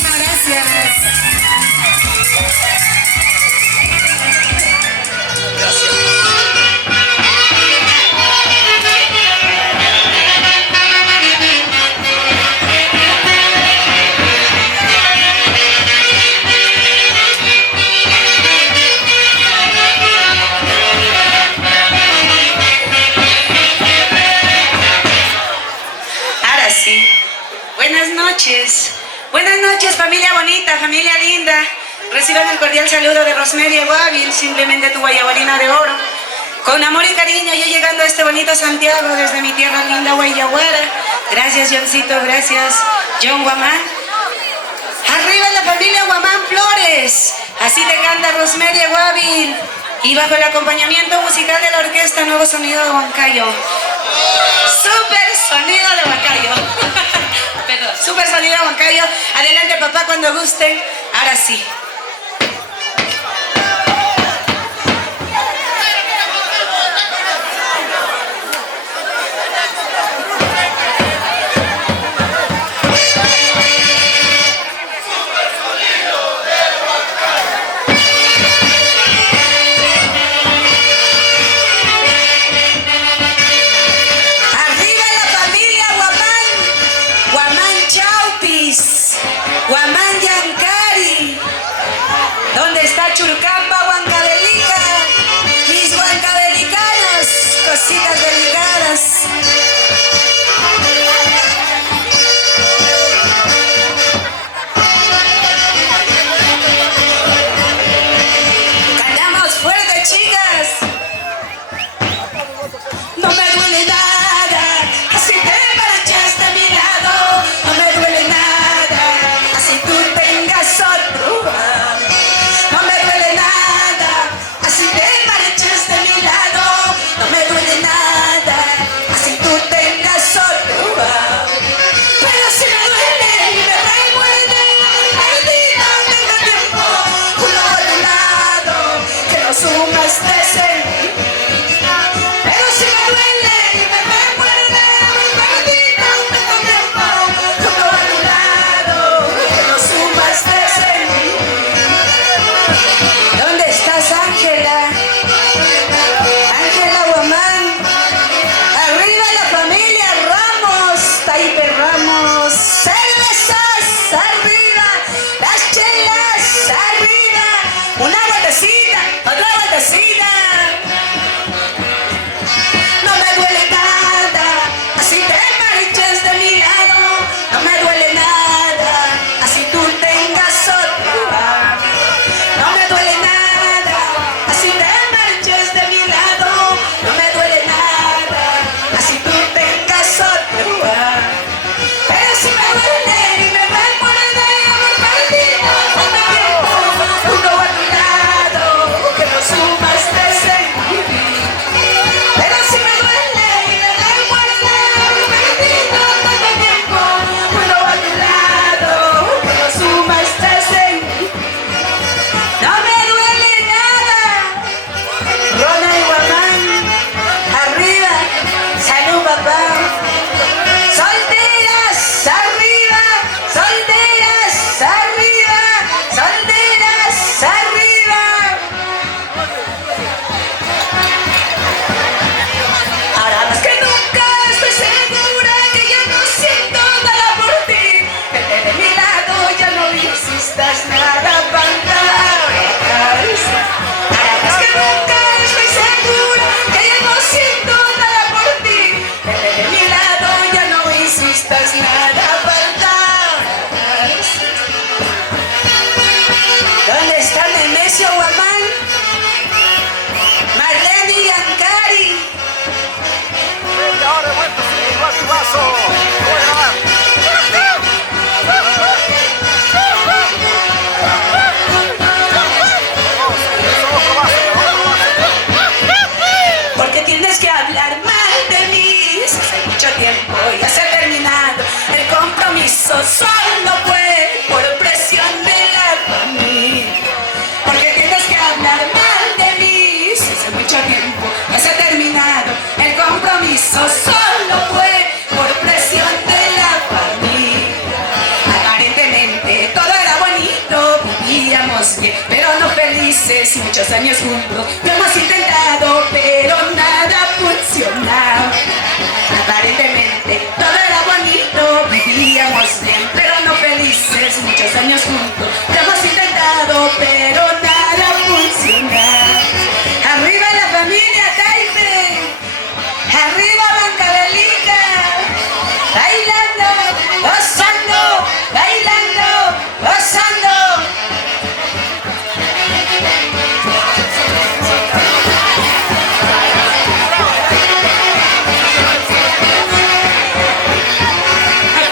Muchísimas gracias. Ahora sí. Buenas noches, familia bonita, familia linda. Reciban el cordial saludo de Rosemary Guavil, simplemente tu guayaguarina de oro. Con amor y cariño, yo llegando a este bonito Santiago desde mi tierra linda, Guayaguara. Gracias, Johncito, gracias, John Guamán. Arriba la familia Guamán Flores. Así te canta Rosemary Guavil. Y bajo el acompañamiento musical de la orquesta Nuevo Sonido de Huancayo. Super sonido de Huancayo. Perdón, super sonido de Huancayo. Adelante, papá, cuando gusten. Ahora sí. Guamán Yancari, vivíamos bien, pero no felices y muchos años juntos. Lo hemos intentado, pero nada funcionaba. Aparentemente todo era bonito, vivíamos bien, pero no felices, muchos años juntos. Lo hemos intentado, pero nada funcionaba. Arriba la familia Taipe, arriba Bancabelica, bailando, gozando, bailando, gozando.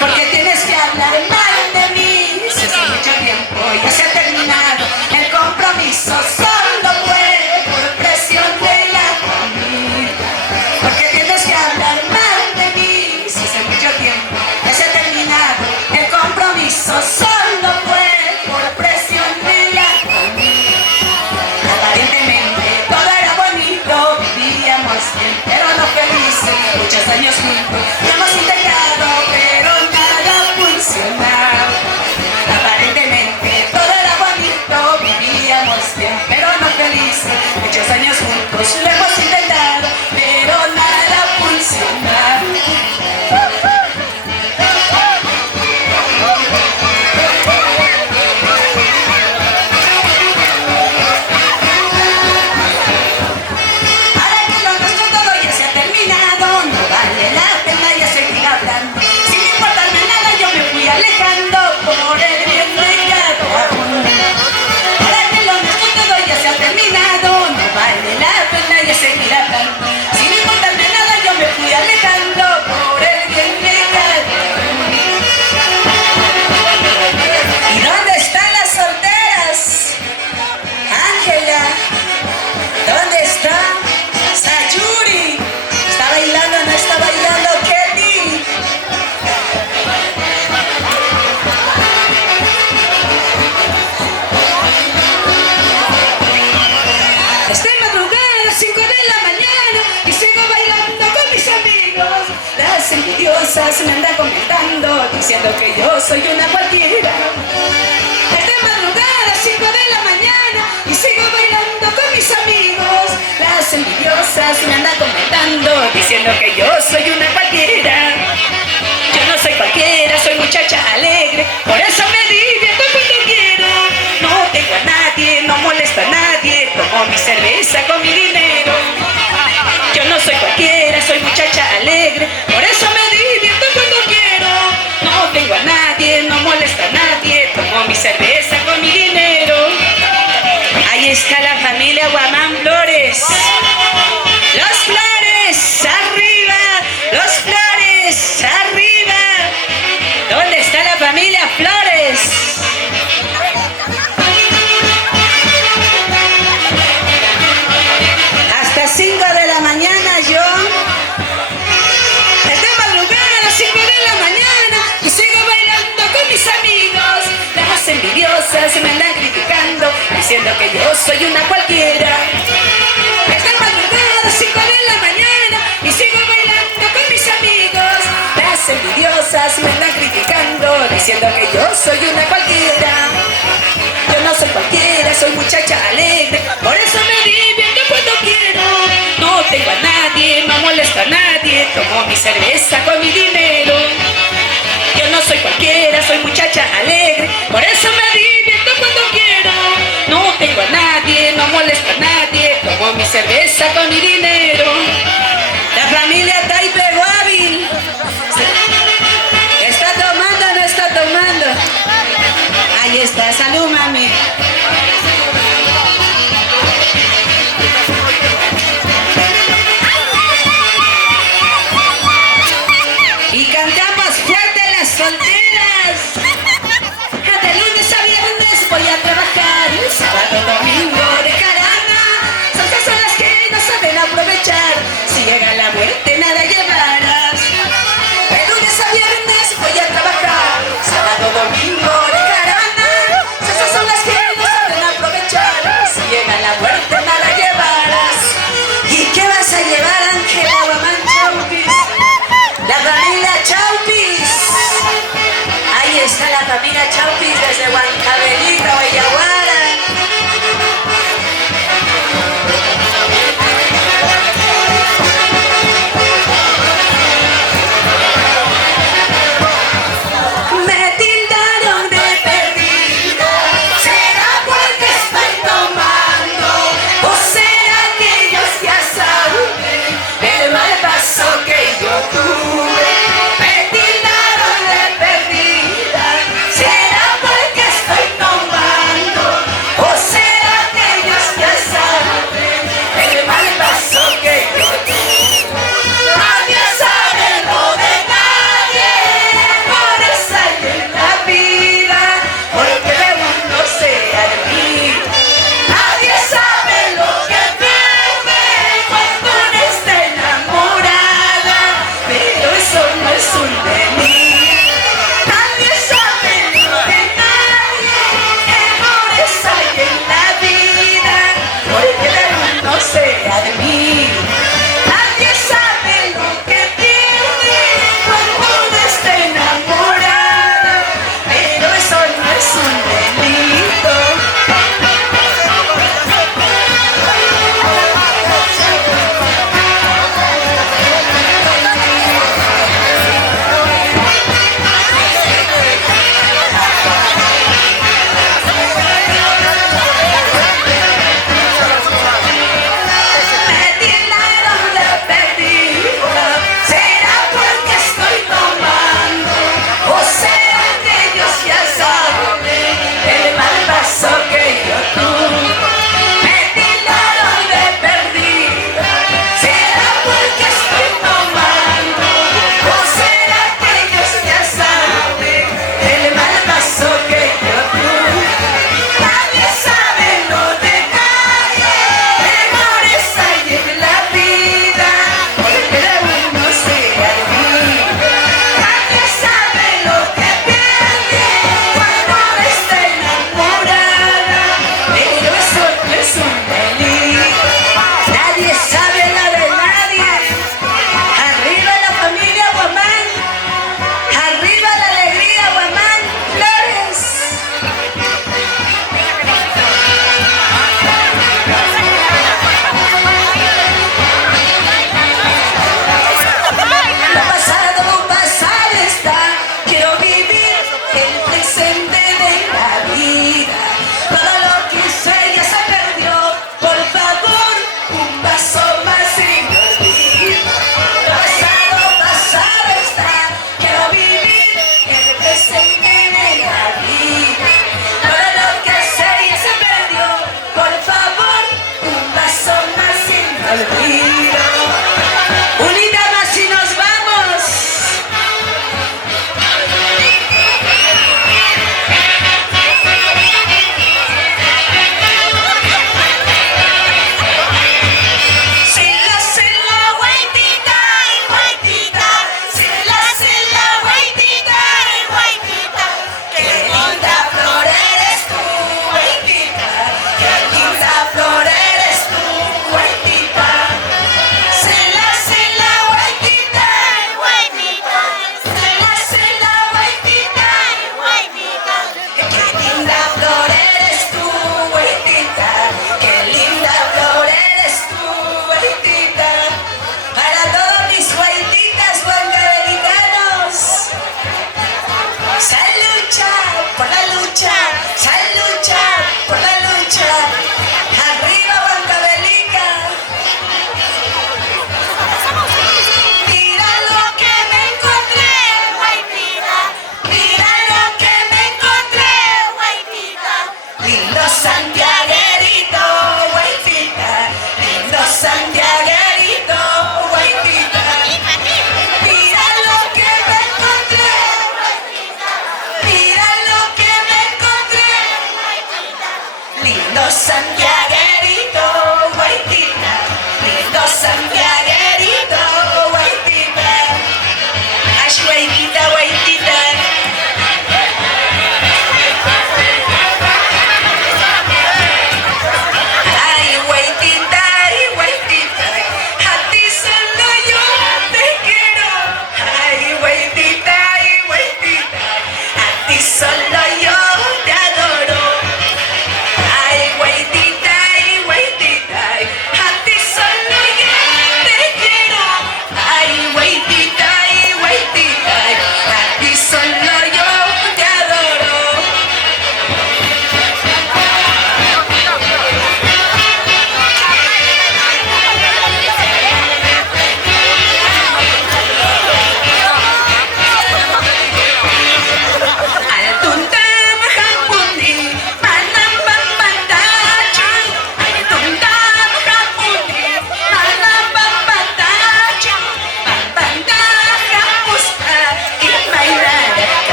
Porque tienes que hablar mal de mí, si hace mucho tiempo ya se ha terminado el compromiso, solo fue por presión de la familia. Porque tienes que hablar mal de mí, si hace mucho tiempo ya se ha terminado el compromiso, solo fue por presión de la familia. Aparentemente todo era bonito, vivíamos bien, pero no felices, muchos años juntos. Lo hemos intentado, pero nada funcionaba. Aparentemente todo era bonito, vivíamos bien, pero no felices, muchos años juntos. Lo hemos intentado, pero nada funcionaba. Ahora que lo nuestro todo ya se ha terminado, no vale la pena ya seguir hablando. Sin importarme nada yo me fui alejando por el bien de cada uno. Ahora que lo nuestro todo ya se ha terminado, no vale la pena ya seguir hablando. Sin importarme nada yo me fui alejando por el bien de cada uno. ¿Y dónde están las solteras? Ángela, ¿dónde está? Sayuri, ¿está bailando o no está bailando? Kelly. Estoy madrugada, 5 de la mañana y sigo bailando con mis amigos. Las envidiosas me andan comentando, diciendo que yo soy una cualquiera. Estoy madrugada, 5 de la mañana y sigo bailando con mis amigos. Las envidiosas me andan comentando, diciendo que yo soy una cualquiera. Yo no soy cualquiera, soy muchacha alegre, por eso me divierto cuando quiero. No tengo a nadie, no molesto a nadie, tomo mi cerveza con mi dinero. Yo no soy cualquiera, soy muchacha alegre, por eso me divierto cuando quiero. No tengo a nadie, no molesto a nadie, tomo mi cerveza con mi dinero. Ahí está la familia Guamán Flores. Los Flores, arriba, los Flores, arriba. ¿Dónde está la familia Flores? Hasta 5 de la mañana yo. Estoy madrugada a las 5 de la mañana y sigo bailando con mis amigos. Las envidiosas me andan criticando, diciendo que yo soy una cualquiera. Estoy madrugada a las 5 de la mañana y sigo bailando con mis amigos. Las envidiosas me andan criticando, diciendo que yo soy una cualquiera. Yo no soy cualquiera, soy muchacha alegre, por eso me divierto cuando quiero. No tengo a nadie, no molesto a nadie, tomo mi cerveza con mi dinero. Yo no soy cualquiera, soy muchacha alegre, por eso me divierto cuando quiero. No tengo a nadie, no molesto a nadie, tomo mi cerveza con mi dinero. La familia Taipe Guavi, ¿está tomando o no está tomando? Ahí está, salud mami. Y cantamos fuerte las solteras. De lunes a viernes voy a trabajar, sábado, domingo de jarana. Esas son las que no saben aprovechar, si llega la muerte nada llevarás. De lunes a viernes voy a trabajar, sábado, domingo de jarana. Esas son las que no saben aprovechar, si llega la muerte nada llevarás. ¿Y qué vas a llevar, Ángela Guamán Chaupis? La familia Chaupis. Ahí está la familia Chaupis desde Huancavelica, Villaguara.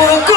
Bye.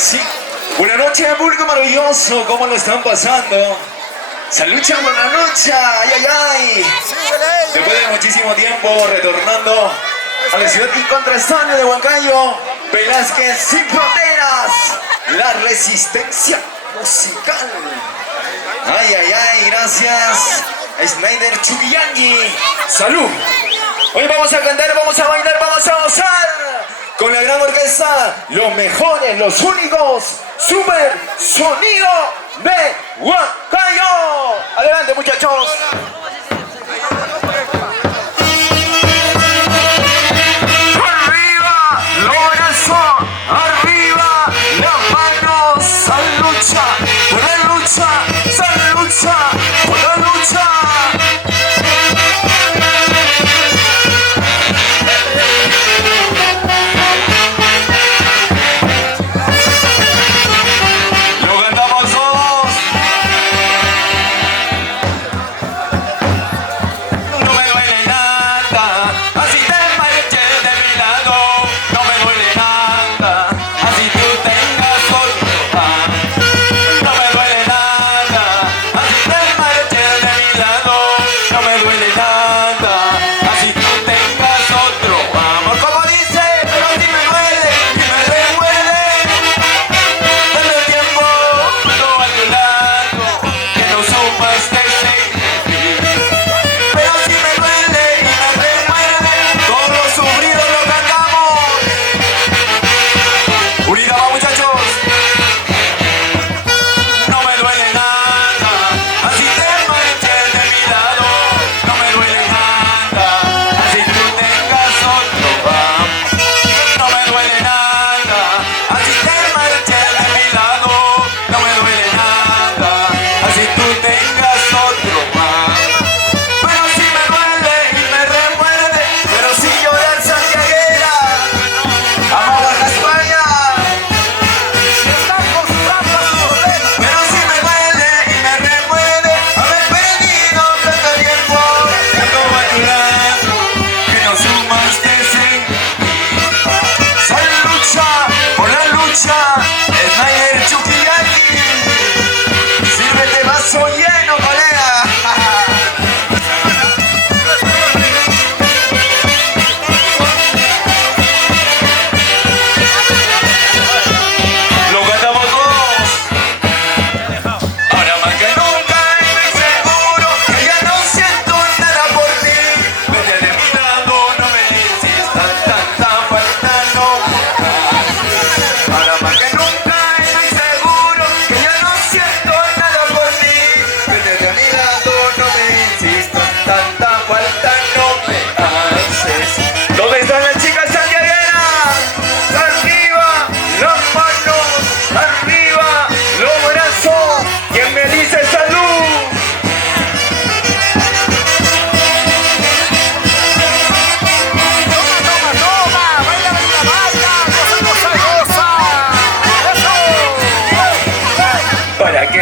sí. Buenas noches, público maravilloso. ¿Cómo lo están pasando? Salucha, buenas noches. Ay, ay, ay. Después de muchísimo tiempo, retornando a la ciudad incontrastable de Huancayo, Velázquez sin fronteras. La resistencia musical. Ay, ay, ay. Gracias, Snyder Chuquillangi. Salud. Hoy vamos a cantar, vamos a bailar, vamos a gozar con la gran orquesta, los mejores, los únicos, super sonido de Huancayo. Adelante, muchachos. Arriba, los brazos, arriba, las manos, sal lucha, por la lucha, sal lucha, por la lucha.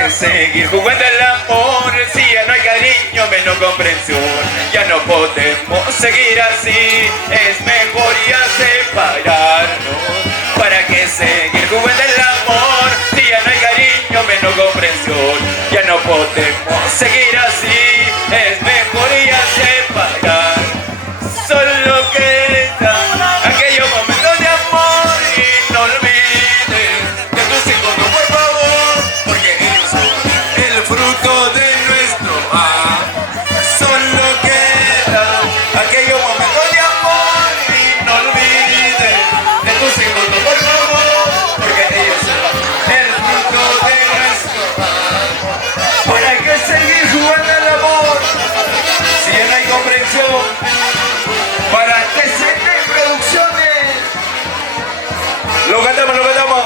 Seguir jugando el amor, si ya no hay cariño, menos comprensión. Ya no podemos seguir así, es mejor ya separarnos. ¿Para qué seguir jugando el amor? Si ya no hay cariño, menos comprensión. Ya no podemos seguir así, es mejor ya separar. Solo queda aquellos momentos de amor y no olvides de tus hijos, no, por favor, porque ellos son el fruto de nuestro amor. Solo queda aquellos momentos de amor y no olvides de tus hijos, no, por favor, porque ellos son el fruto de nuestro amor. ¿Para qué seguir jugando el amor si ya no hay comprensión? Para TCT Producciones. Lo cantamos, lo cantamos.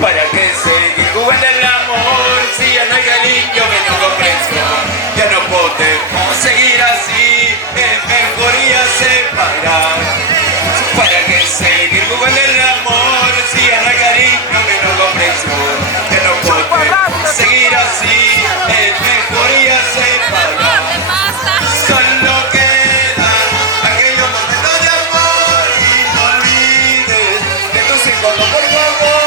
¿Para qué seguir jugando el amor si ya no hay cariño, menos comprensión? Ya no podemos seguir así, es mejor ya separar. ¿Para qué seguir jugando el amor si ya no hay cariño, menos comprensión? Ya no podemos seguir así, es mejor ya separar. Solo queda aquellos momentos de amor y no olvides de tus hijos, por favor.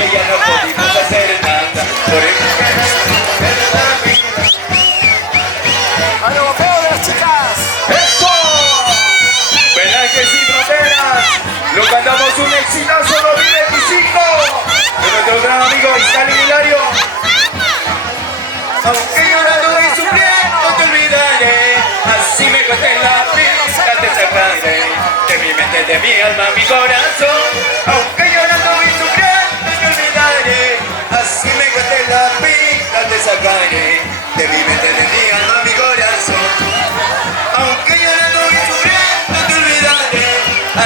que ya no pudimos hacer nada. Por eso ¡A lo feo de las chicas! ¡eso! ¿Verdad que sí, fronteras? Lo cantamos un exitazo 2025 de nuestro gran amigo Stalin Hilario. Aunque llorando y sufriendo no te olvidaré, así me cueste la vida te sacaré de mi mente, de mi alma, mi corazón. Aunque llorando y sufriendo no te olvidaré, así me cueste la vida te sacaré de mi mente, de mi alma, mi corazón. Aunque llorando y sufriendo no te olvidaré,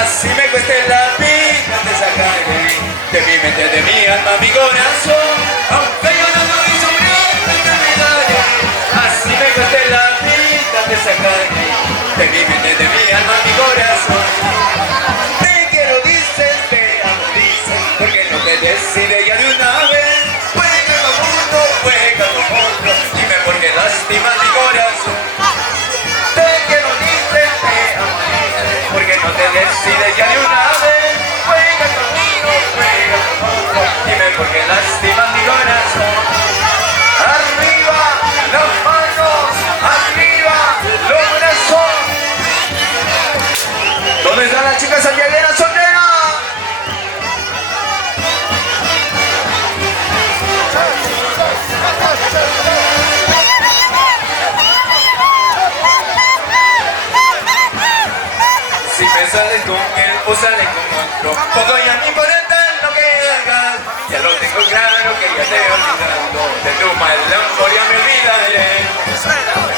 así me cueste la vida te sacaré de mi mente, de mi alma, mi corazón. Aunque llorando y sufriendo no te olvidaré, así me cueste la vida te sacaré de mi mente, de mi alma, mi corazón. Te quiero, dices, te amo, dices, porque no te decides ya de una vez. Juega con uno, juega con otro, dime por qué lastimas mi corazón. Te quiero, dices, te amo, dices, porque no te decides ya de una vez. Juega con uno, juega con otro, dime por qué lastimas mi corazón. Arriba las manos, arriba los brazos. ¿Dónde están las chicas santiagueras solteras? Si me sales con él o sales con otro, poco ya me importa lo que hagas. Ya lo tengo claro que ya te he olvidado, de tu mal amor ya me olvidaré.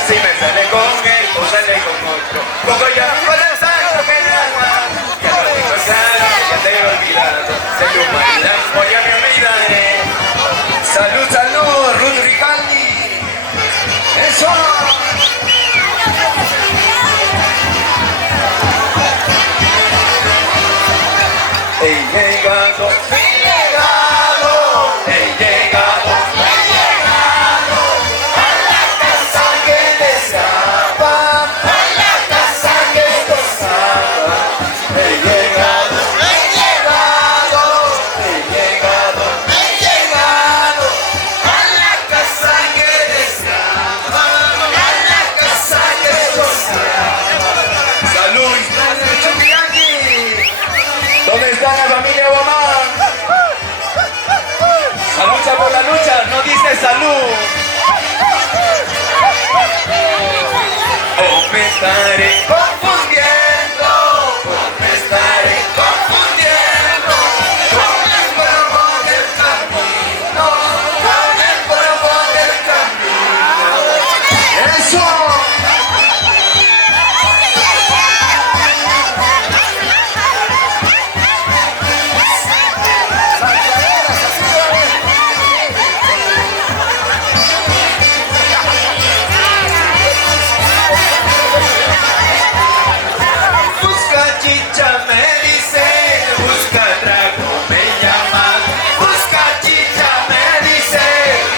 Si me sales con él o sales con otro, poco ya me importa lo que hagas. Ya lo tengo claro que ya te he olvidado, de tu mal amor ya me olvidaré. Salud, salud, Ruth Ricaldi. Eso. He llegado, he llegado, he llegado, he llegado a la casa que deseaba, a la casa que gozaba. He llegado, he llegado, he llegado, he llegado a la casa que deseaba, a la casa que gozaba. Salud, ¿dónde está la familia Guamán? La lucha por la lucha, no dice salud. O me estaré confundiendo, o me estaré confundiendo con el polvo del camino, con el polvo del camino. ¡Eso! Busca chicha me dice, busca trago me llama. Busca chicha me dice,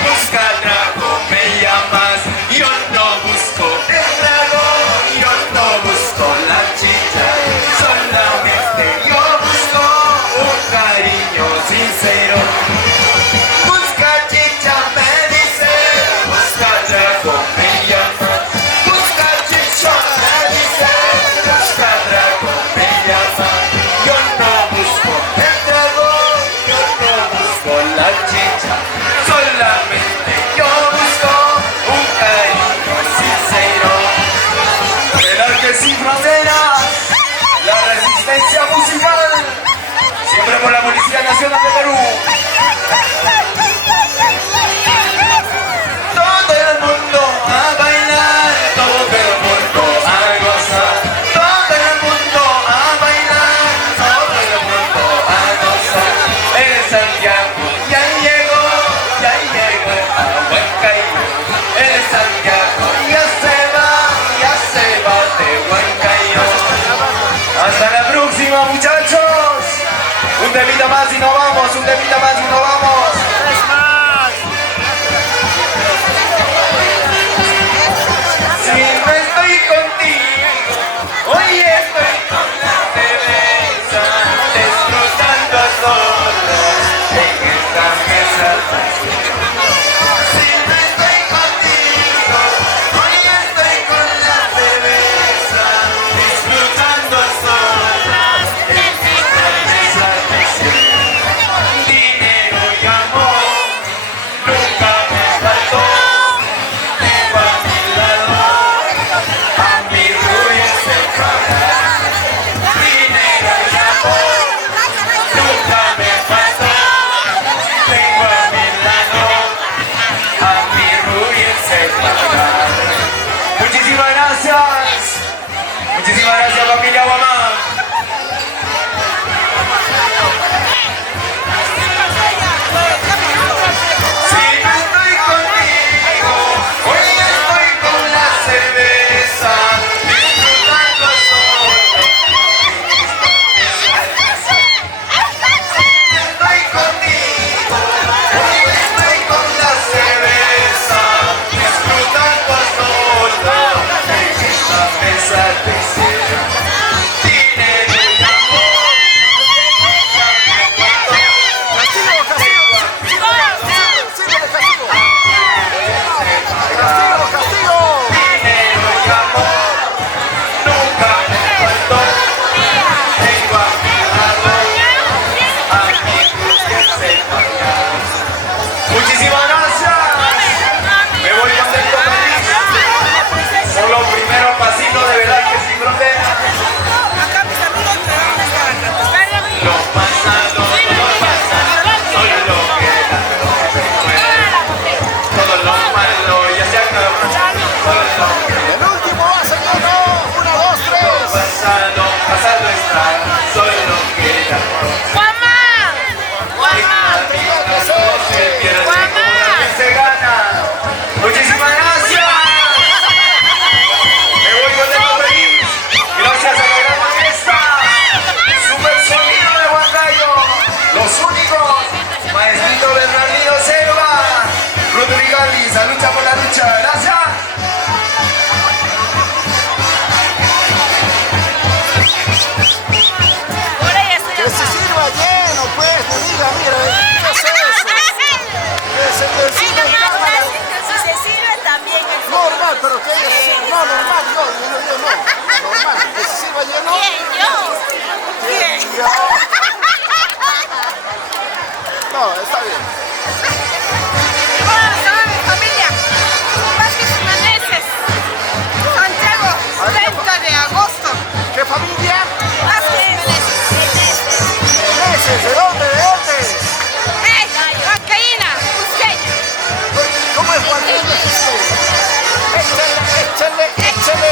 busca trago me llamas. Yo no busco el trago, yo no busco la chicha, solamente yo busco un cariño sincero. Busca chicha me dice, busca trago me llama. Busca chicha me dice, busca trago me llama. Yo no busco el trago, yo no busco la chicha, solamente yo busco un cariño sincero. ¿Verdad que sin fronteras? La resistencia musical, siempre por la Policía Nacional de Perú. Todo el mundo a bailar, todo el mundo a gozar. Todo el mundo a bailar, todo el mundo a gozar. En Santiago ya llegó a Huancayo. En Santiago ya se va de Huancayo. Hasta la próxima, muchachos. Un temita más y nos vamos, un temita más y nos vamos. Si no estoy contigo, hoy estoy con la cerveza, disfrutando solos en esta No, está bien. Hola, saludos familia. Vázquez Meneses. Santiago, 30 de agosto. ¿Qué familia? Vázquez Meneses. Meneses, ¿de dónde? ¿De dónde? Huancaína, Cusqueña. ¿Cómo es Huancaína? Échale, échale, échale.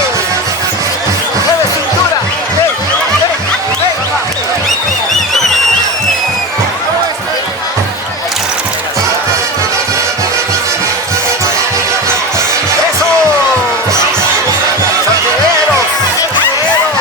Mueve cintura. Ven, ven, ven, papá. ¡Eso! ¡Santiagueros! ¡Santiagueros!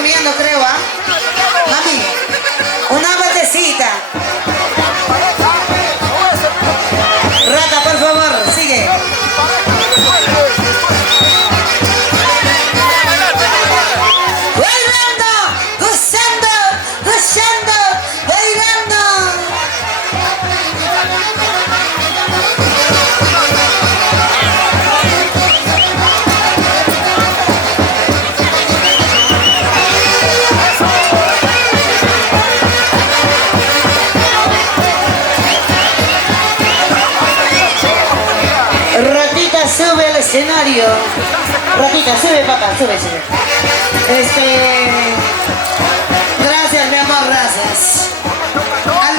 durmiendo, creo, ¿ah? Mami, una batecita. Rata, por favor, sigue. Bailando, gozando, gozando, bailando. Ratita, sube al escenario. Ratita, sube, papá, sube, sube. Gracias, mi amor, gracias. Al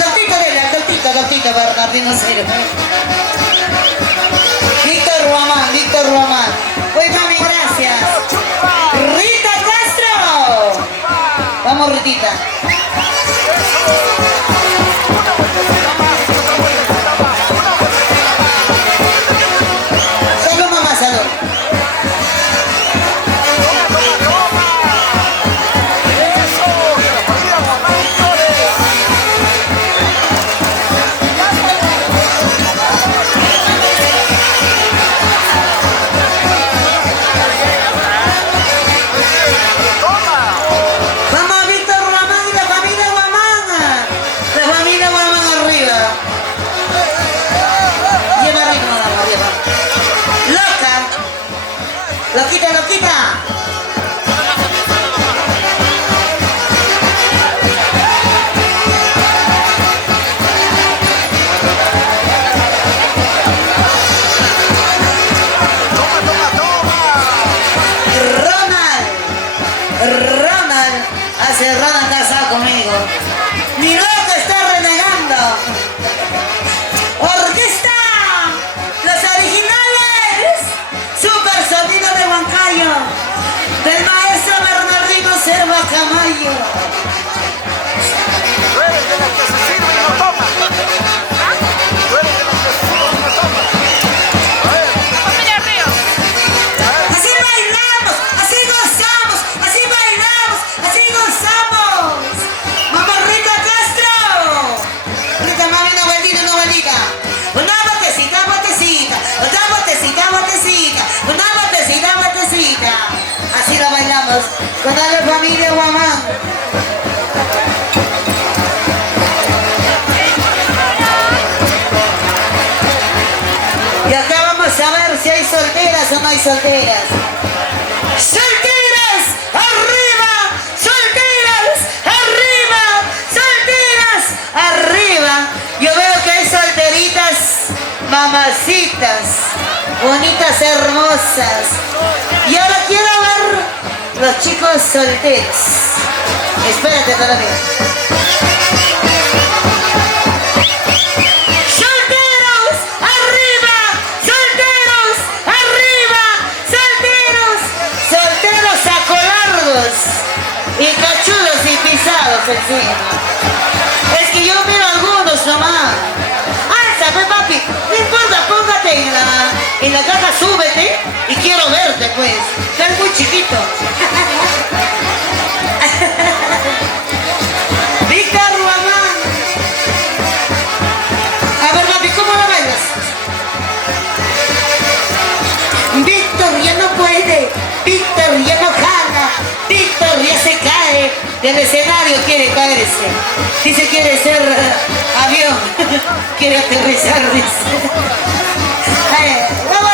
doctito, Bernardino Ciro. Víctor Román. Uy, mami, gracias. Rita Castro. Vamos, Ritita. Salud, mamá, salud. Vamos, Víctor Román y la familia Guamán. La familia Guamán arriba. Lleva ritmo, dama, lleva. Loquita, loquita. Ronald, hace Ronald casado conmigo. Mi loco está renegando. Orquesta, los originales. Super sonido de Huancayo, del maestro Bernardino Serva Camayo. Tú eres de las que se sirve y no toma. Tú eres de las que se sirve y no toma. Así bailamos, así gozamos, así bailamos, así gozamos. Mamá Rita Castro. Rita, mami, una vueltita, una vueltita. Una botecita, botecita. Otra botecita, botecita. Una botecita, botecita. Así lo bailamos con toda la familia Guamán. Y acá vamos a ver si hay solteras o no hay solteras. ¡Solteras! ¡Arriba! ¡Solteras! ¡Arriba! ¡Solteras! ¡Arriba! Yo veo que hay solteritas, mamacitas, bonitas, hermosas. Y ahora quiero ver los chicos solteros. Espérate todavía. Y cachudos y pisados encima. Es que yo miro algunos nomás. Alza, pues, papi. No importa, póngate en la caja, súbete y quiero verte, pues. Estás muy chiquito. Víctor Román. A ver, papi, ¿cómo lo bailas? Víctor ya no puede. Víctor ya no jala. Víctor ya se cae del escenario, quiere caerse. Dice quiere ser avión, quiere aterrizar, dice. Vamos.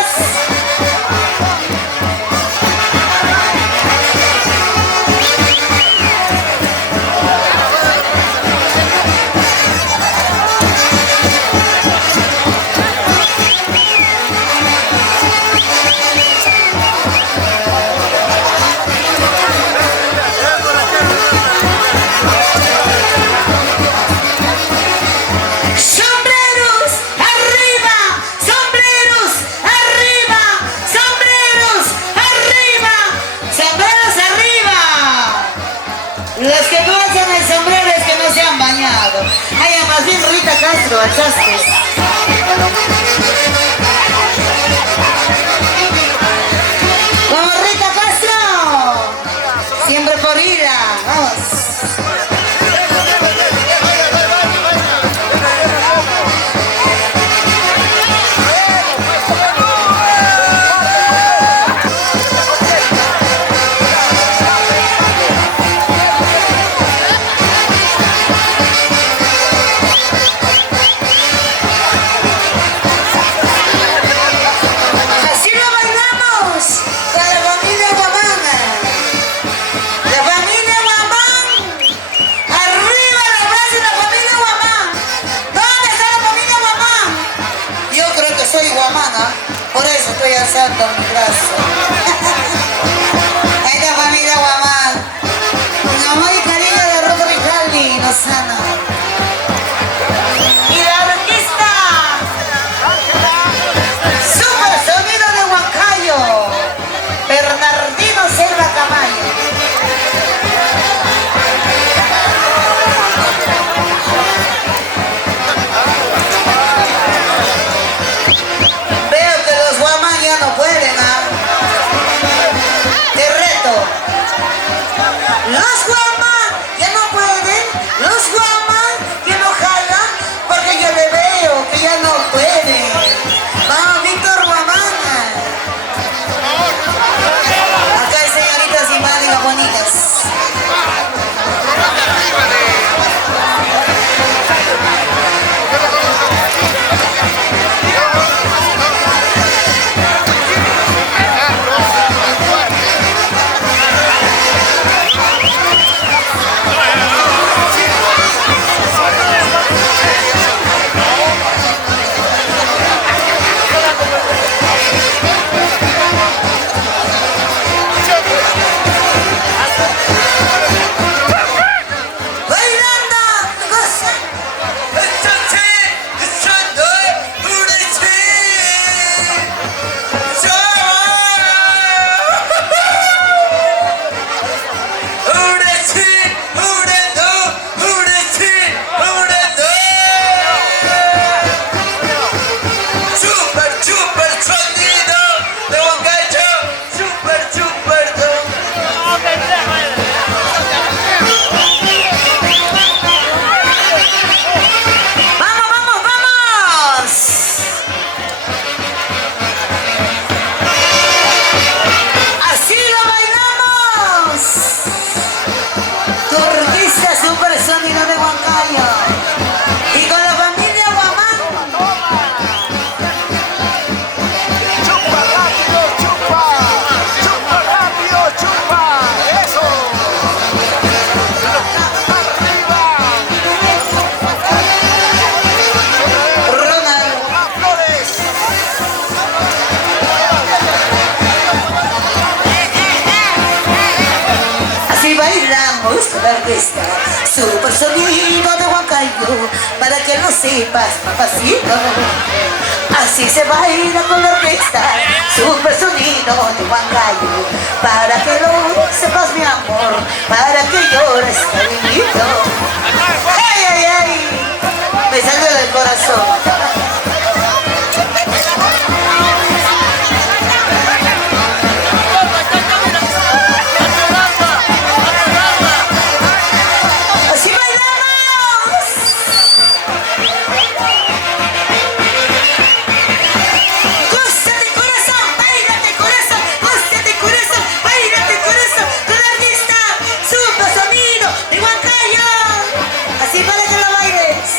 Los que no hacen el sombrero es que no se han bañado. Ay, más bien Rita Castro, alzaste. ¡Vamos, Rita Castro! Siempre de por vida. Vamos. Así lo bailamos con la familia Guamán. La familia Guamán. Arriba la plaza de la familia Guamán. ¿Dónde está la familia Guamán? Yo creo que soy guamana, por eso estoy alzando mi brazo. Ahí está familia Guamán. Con amor y cariño de Roca Rijali, Lozano. Y la orquesta. Super sonido de Huancayo. Bernardino Selva Camayo. Veo que los guamán ya no pueden, ¿ah? Te reto. Los guamán ya no pueden, los guamán ya no jalan, porque yo le veo que ya no pueden. Vamos, Víctor Guamán. Acá hay señoritas simpáticas bonitas. Bailando, goza. Super sonido de Huancayo, super Vamos, vamos, vamos. Así lo bailamos. Tu orquesta super sonido de Huancayo. Y con la familia Guamán. Chupa rápido, chupa. Chupa rápido, chupa. Eso. Ronald. Guamán Flores. Así bailamos con la orquesta, super sonido de Huancayo, para que lo sepas, papacito. Así se baila con la orquesta, super sonido de Huancayo, para que lo sepas, mi amor, para que llores, cariñito. ¡Ay, ay, ay! Me salió del corazón. Así bailamos. Gózate corazón, bailate corazón, gózate corazón, bailate corazón, con la artista, super sonido de Huancayo. Así para que lo bailes.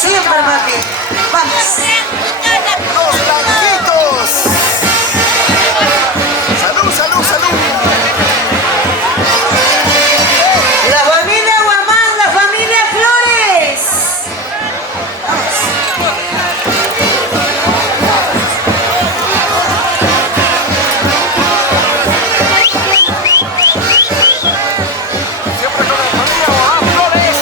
Siempre, papi. Vamos. Los blanquitos. Salud, salud, salud. La familia Guamán, la familia Flores. Siempre con la familia Guamán Flores.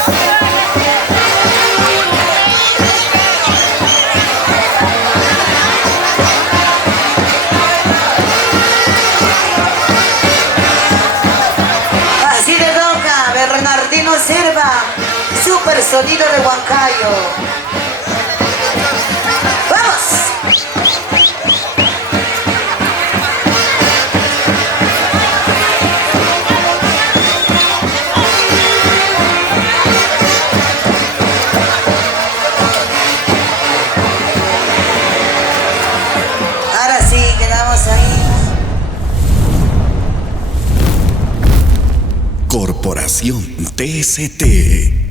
Así le toca, Bernardino Silva, super sonido de Huancayo. ¡Vamos! Ahora sí, quedamos ahí. Corporación TST.